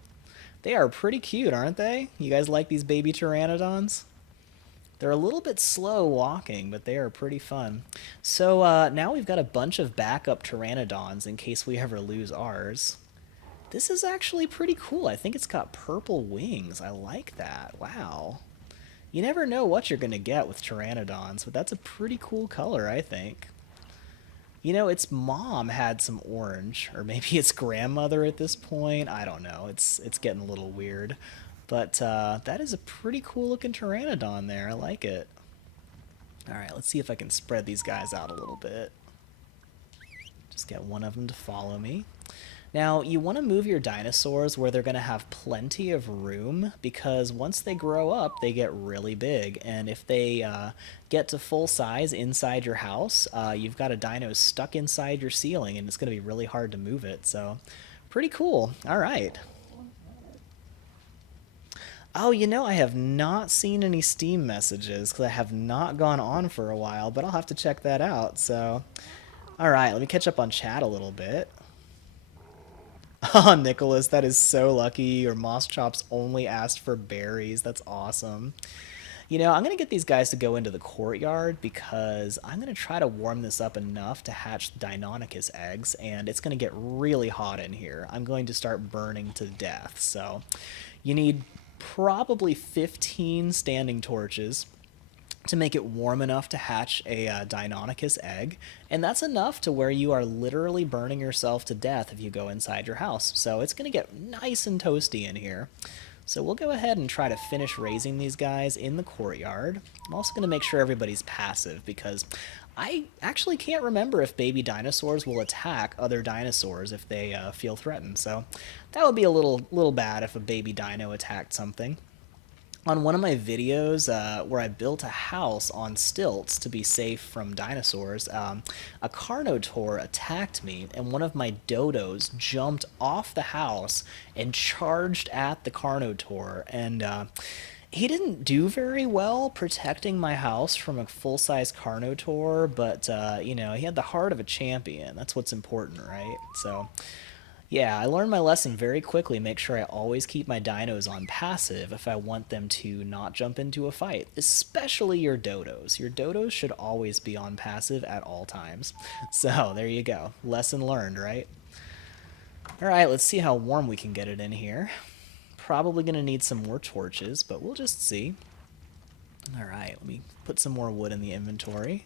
They are pretty cute, aren't they? You guys like these baby Pteranodons? They're a little bit slow walking, but they are pretty fun. So now we've got a bunch of backup Pteranodons in case we ever lose ours. This is actually pretty cool. I think it's got purple wings. I like that. Wow. You never know what you're going to get with Pteranodons, but that's a pretty cool color, I think. You know, its mom had some orange, or maybe its grandmother at this point. I don't know. It's getting a little weird. But that is a pretty cool looking Pteranodon there. I like it. Alright, let's see if I can spread these guys out a little bit. Just get one of them to follow me. Now, you want to move your dinosaurs where they're going to have plenty of room, because once they grow up, they get really big. And if they get to full size inside your house, you've got a dino stuck inside your ceiling, and it's going to be really hard to move it. So, pretty cool. All right. Oh, you know, I have not seen any Steam messages, because I have not gone on for a while, but I'll have to check that out. So, all right, let me catch up on chat a little bit. Oh, Nicholas, that is so lucky. Your Moschops only asked for berries. That's awesome. You know, I'm going to get these guys to go into the courtyard, because I'm going to try to warm this up enough to hatch Deinonychus eggs, and it's going to get really hot in here. I'm going to start burning to death. So you need probably 15 standing torches to make it warm enough to hatch a Deinonychus egg, and that's enough to where you are literally burning yourself to death if you go inside your house. So it's going to get nice and toasty in here. So we'll go ahead and try to finish raising these guys in the courtyard. I'm also going to make sure everybody's passive because I actually can't remember if baby dinosaurs will attack other dinosaurs if they feel threatened. So that would be a little bad if a baby dino attacked something. On one of my videos where I built a house on stilts to be safe from dinosaurs, a Carnotaur attacked me, and one of my dodos jumped off the house and charged at the Carnotaur, and he didn't do very well protecting my house from a full-size Carnotaur, but, you know, he had the heart of a champion. That's what's important, right? So yeah, I learned my lesson very quickly. Make sure I always keep my dinos on passive if I want them to not jump into a fight, especially your dodos. Your dodos should always be on passive at all times. So there you go. Lesson learned, right? All right, let's see how warm we can get it in here. Probably going to need some more torches, but we'll just see. All right, let me put some more wood in the inventory.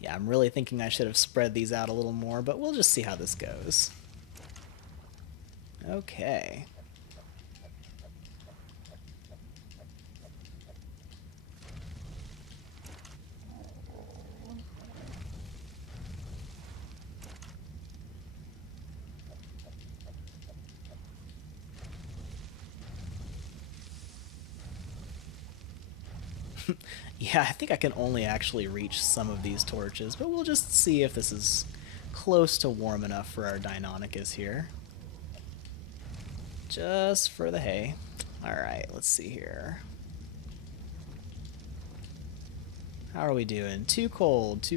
Yeah, I'm really thinking I should have spread these out a little more, but we'll just see how this goes. Okay. Yeah, I think I can only actually reach some of these torches, but we'll just see if this is close to warm enough for our Deinonychus here. Just for the hay. Alright, let's see here. How are we doing? Too cold,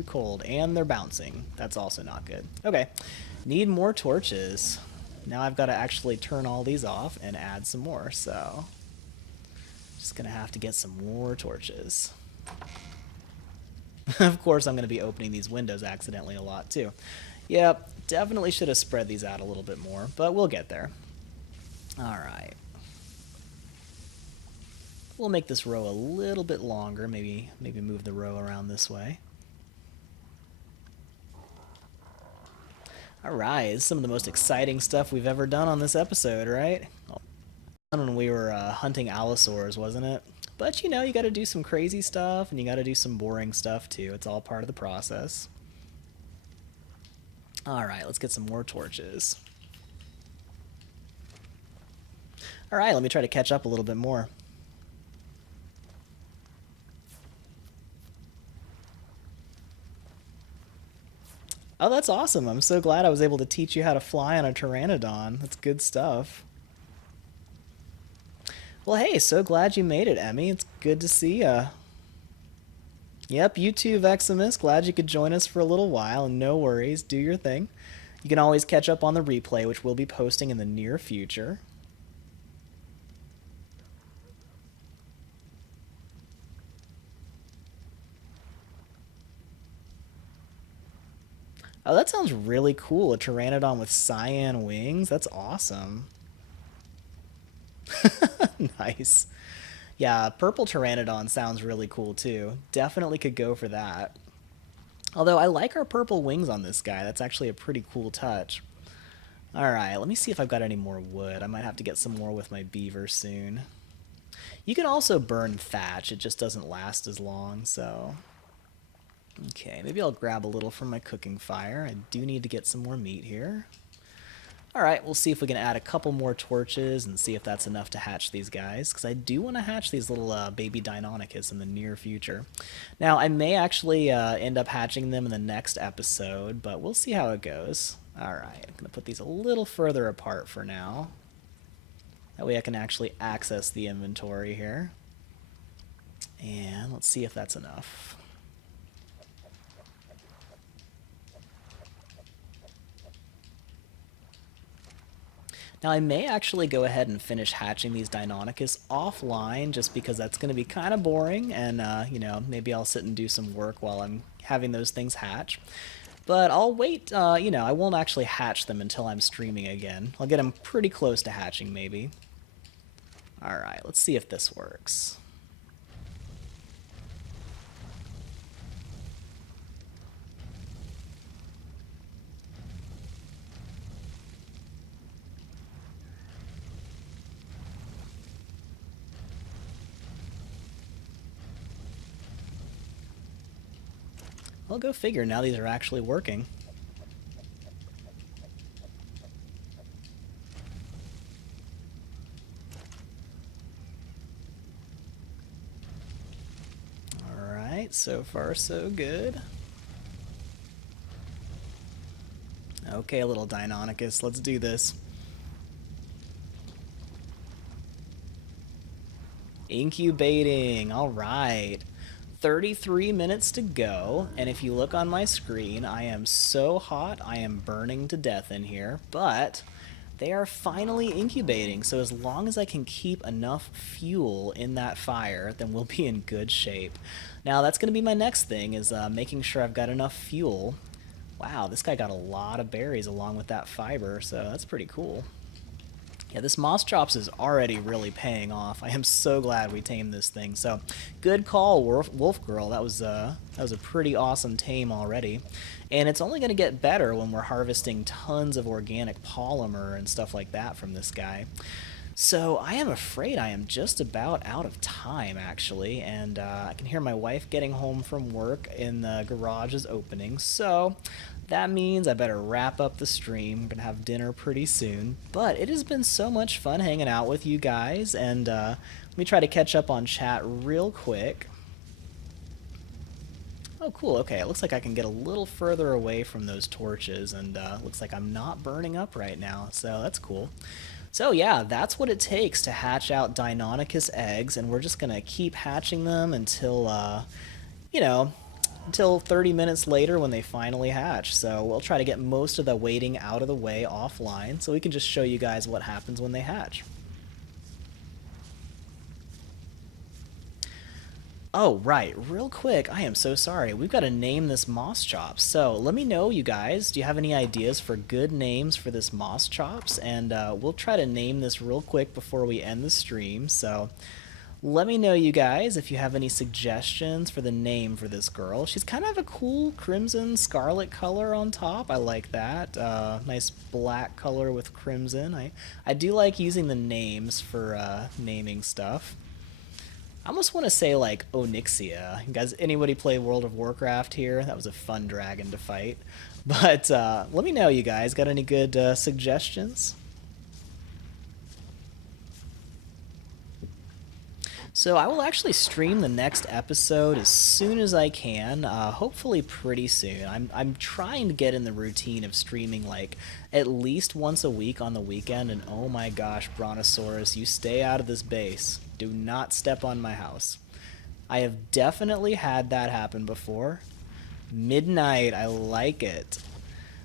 and they're bouncing. That's also not good. Okay, need more torches. Now I've got to actually turn all these off and add some more, so just gonna have to get some more torches. Of course, I'm going to be opening these windows accidentally a lot, too. Yep, definitely should have spread these out a little bit more, but we'll get there. Alright. We'll make this row a little bit longer, maybe move the row around this way. Alright, this is some of the most exciting stuff we've ever done on this episode, right? When we were hunting allosaurs, wasn't it? But, you know, you gotta do some crazy stuff, and you gotta do some boring stuff, too. It's all part of the process. Alright, let's get some more torches. Alright, let me try to catch up a little bit more. Oh, that's awesome. I'm so glad I was able to teach you how to fly on a Pteranodon. That's good stuff. Well, hey, so glad you made it, Emmy. It's good to see ya. Yep, you too, Veximus. Glad you could join us for a little while, and no worries, do your thing. You can always catch up on the replay, which we'll be posting in the near future. Oh, that sounds really cool. A Pteranodon with cyan wings. That's awesome. Nice. Yeah, purple Pteranodon sounds really cool too. Definitely could go for that. Although I like our purple wings on this guy. That's actually a pretty cool touch. Alright, let me see if I've got any more wood. I might have to get some more with my beaver soon. You can also burn thatch. It just doesn't last as long, so... Okay, maybe I'll grab a little from my cooking fire. I do need to get some more meat here. Alright, we'll see if we can add a couple more torches and see if that's enough to hatch these guys, because I do want to hatch these little baby Deinonychus in the near future. Now, I may actually end up hatching them in the next episode, but we'll see how it goes. Alright, I'm going to put these a little further apart for now. That way I can actually access the inventory here. And let's see if that's enough. Now, I may actually go ahead and finish hatching these Deinonychus offline, just because that's going to be kind of boring, and, you know, maybe I'll sit and do some work while I'm having those things hatch. But I'll wait, you know, I won't actually hatch them until I'm streaming again. I'll get them pretty close to hatching, maybe. Alright, let's see if this works. Well, go figure, now these are actually working. Alright, so far so good. Okay, little Deinonychus, let's do this. Incubating, alright. 33 minutes to go, and if you look on my screen, I am so hot, I am burning to death in here, but they are finally incubating, so as long as I can keep enough fuel in that fire, then we'll be in good shape. Now, that's going to be my next thing, is making sure I've got enough fuel. Wow, this guy got a lot of berries along with that fiber, so that's pretty cool. Yeah, this Moschops is already really paying off. I am so glad we tamed this thing. So, good call, Wolf Girl. That was a pretty awesome tame already. And it's only going to get better when we're harvesting tons of organic polymer and stuff like that from this guy. So I am afraid I am just about out of time, actually, and I can hear my wife getting home from work and the garage is opening, so that means I better wrap up the stream. We're going to have dinner pretty soon, but it has been so much fun hanging out with you guys, and let me try to catch up on chat real quick. Oh, cool. Okay, it looks like I can get a little further away from those torches, and looks like I'm not burning up right now, so that's cool. So yeah, that's what it takes to hatch out Deinonychus eggs, and we're just gonna keep hatching them until, you know, until 30 minutes later when they finally hatch. So we'll try to get most of the waiting out of the way offline, so we can just show you guys what happens when they hatch. Oh, right, real quick, I am so sorry. We've got to name this Moschops. So let me know, you guys, do you have any ideas for good names for this Moschops? And we'll try to name this real quick before we end the stream. So let me know, you guys, if you have any suggestions for the name for this girl. She's kind of a cool crimson scarlet color on top. I like that. Nice black color with crimson. I do like using the names for naming stuff. I almost want to say, like, Onyxia. You guys, anybody play World of Warcraft here? That was a fun dragon to fight. But let me know, you guys. Got any good suggestions? So I will actually stream the next episode as soon as I can, hopefully pretty soon. I'm trying to get in the routine of streaming like at least once a week on the weekend, and oh my gosh, Brontosaurus, you stay out of this base. Do not step on my house. I have definitely had that happen before. Midnight, I like it.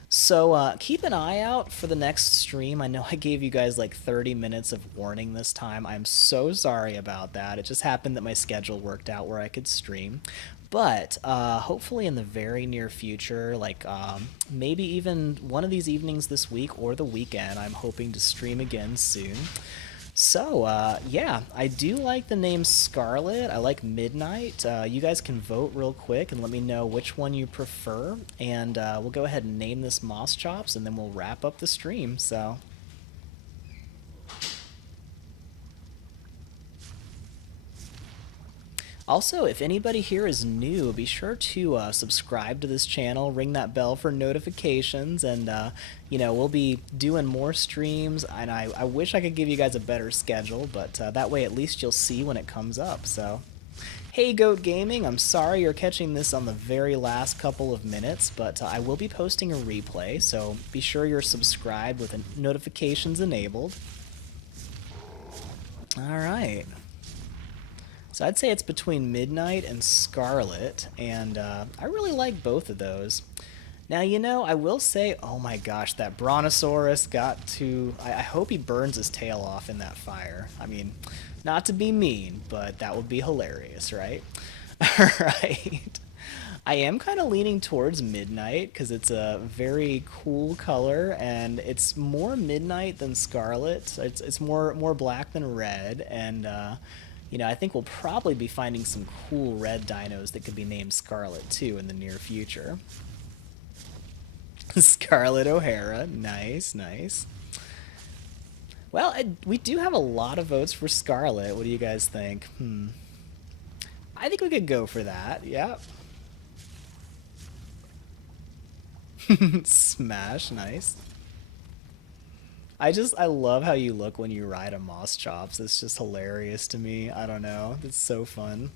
So keep an eye out for the next stream. I know I gave you guys like 30 minutes of warning this time. I'm so sorry about that. It just happened that my schedule worked out where I could stream. But hopefully in the very near future, like maybe even one of these evenings this week or the weekend, I'm hoping to stream again soon. So, yeah, I do like the name Scarlet. I like Midnight. You guys can vote real quick and let me know which one you prefer. And we'll go ahead and name this Moschops, and then we'll wrap up the stream. So, also, if anybody here is new, be sure to subscribe to this channel, ring that bell for notifications, and, you know, we'll be doing more streams, and I wish I could give you guys a better schedule, but that way at least you'll see when it comes up, so. Hey Goat Gaming, I'm sorry you're catching this on the very last couple of minutes, but I will be posting a replay, so be sure you're subscribed with notifications enabled. Alright. So I'd say it's between Midnight and Scarlet, and I really like both of those. Now, you know, I will say, oh my gosh, that Brontosaurus got to... I hope he burns his tail off in that fire. I mean, not to be mean, but that would be hilarious, right? Alright. I am kind of leaning towards Midnight, because it's a very cool color, and it's more Midnight than Scarlet. It's more black than red, and... you know, I think we'll probably be finding some cool red dinos that could be named Scarlet, too, in the near future. Scarlet O'Hara. Nice, nice. Well, we do have a lot of votes for Scarlet. What do you guys think? I think we could go for that, yeah. Smash, nice. I love how you look when you ride a Moschops. It's just hilarious to me. I don't know. It's so fun.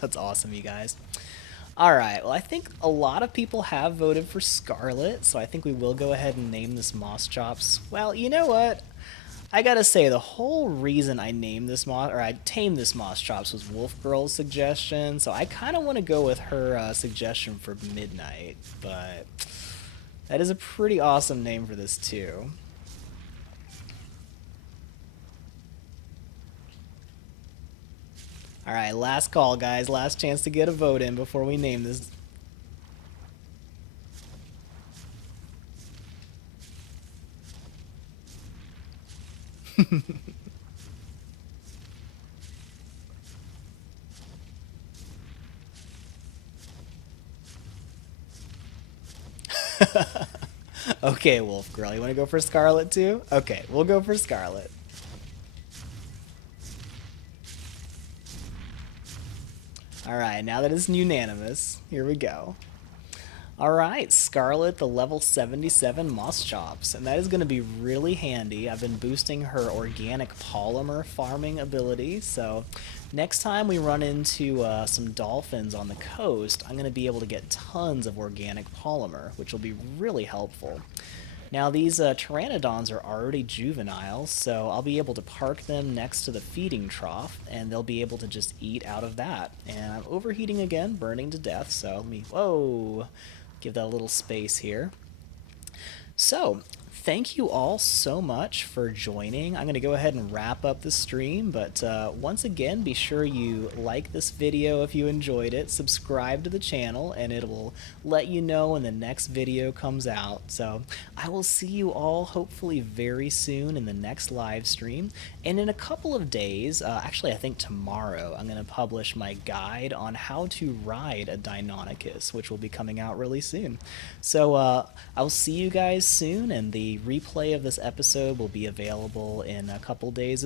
That's awesome, you guys. All right, well, I think a lot of people have voted for Scarlet, so I think we will go ahead and name this Moschops. Well, you know what? I gotta say, the whole reason I named this or I tamed this Moschops was Wolf Girl's suggestion, so I kind of want to go with her suggestion for Midnight, but that is a pretty awesome name for this too. All right, last call, guys. Last chance to get a vote in before we name this. Okay, Wolf Girl, you want to go for Scarlet too? Okay, we'll go for Scarlet. All right, now that it's unanimous, here we go. All right, Scarlet, the level 77 Moschops, and that is going to be really handy. I've been boosting her organic polymer farming ability, so next time we run into some dolphins on the coast, I'm going to be able to get tons of organic polymer, which will be really helpful. Now these Pteranodons are already juvenile, so I'll be able to park them next to the feeding trough, and they'll be able to just eat out of that. And I'm overheating again, burning to death, so let me, whoa, give that a little space here. So, thank you all so much for joining. I'm going to go ahead and wrap up the stream, but once again, be sure you like this video if you enjoyed it, subscribe to the channel, and it will let you know when the next video comes out. So I will see you all hopefully very soon in the next live stream, and in a couple of days, actually I think tomorrow, I'm going to publish my guide on how to ride a Deinonychus, which will be coming out really soon. So I'll see you guys soon, and the replay of this episode will be available in a couple days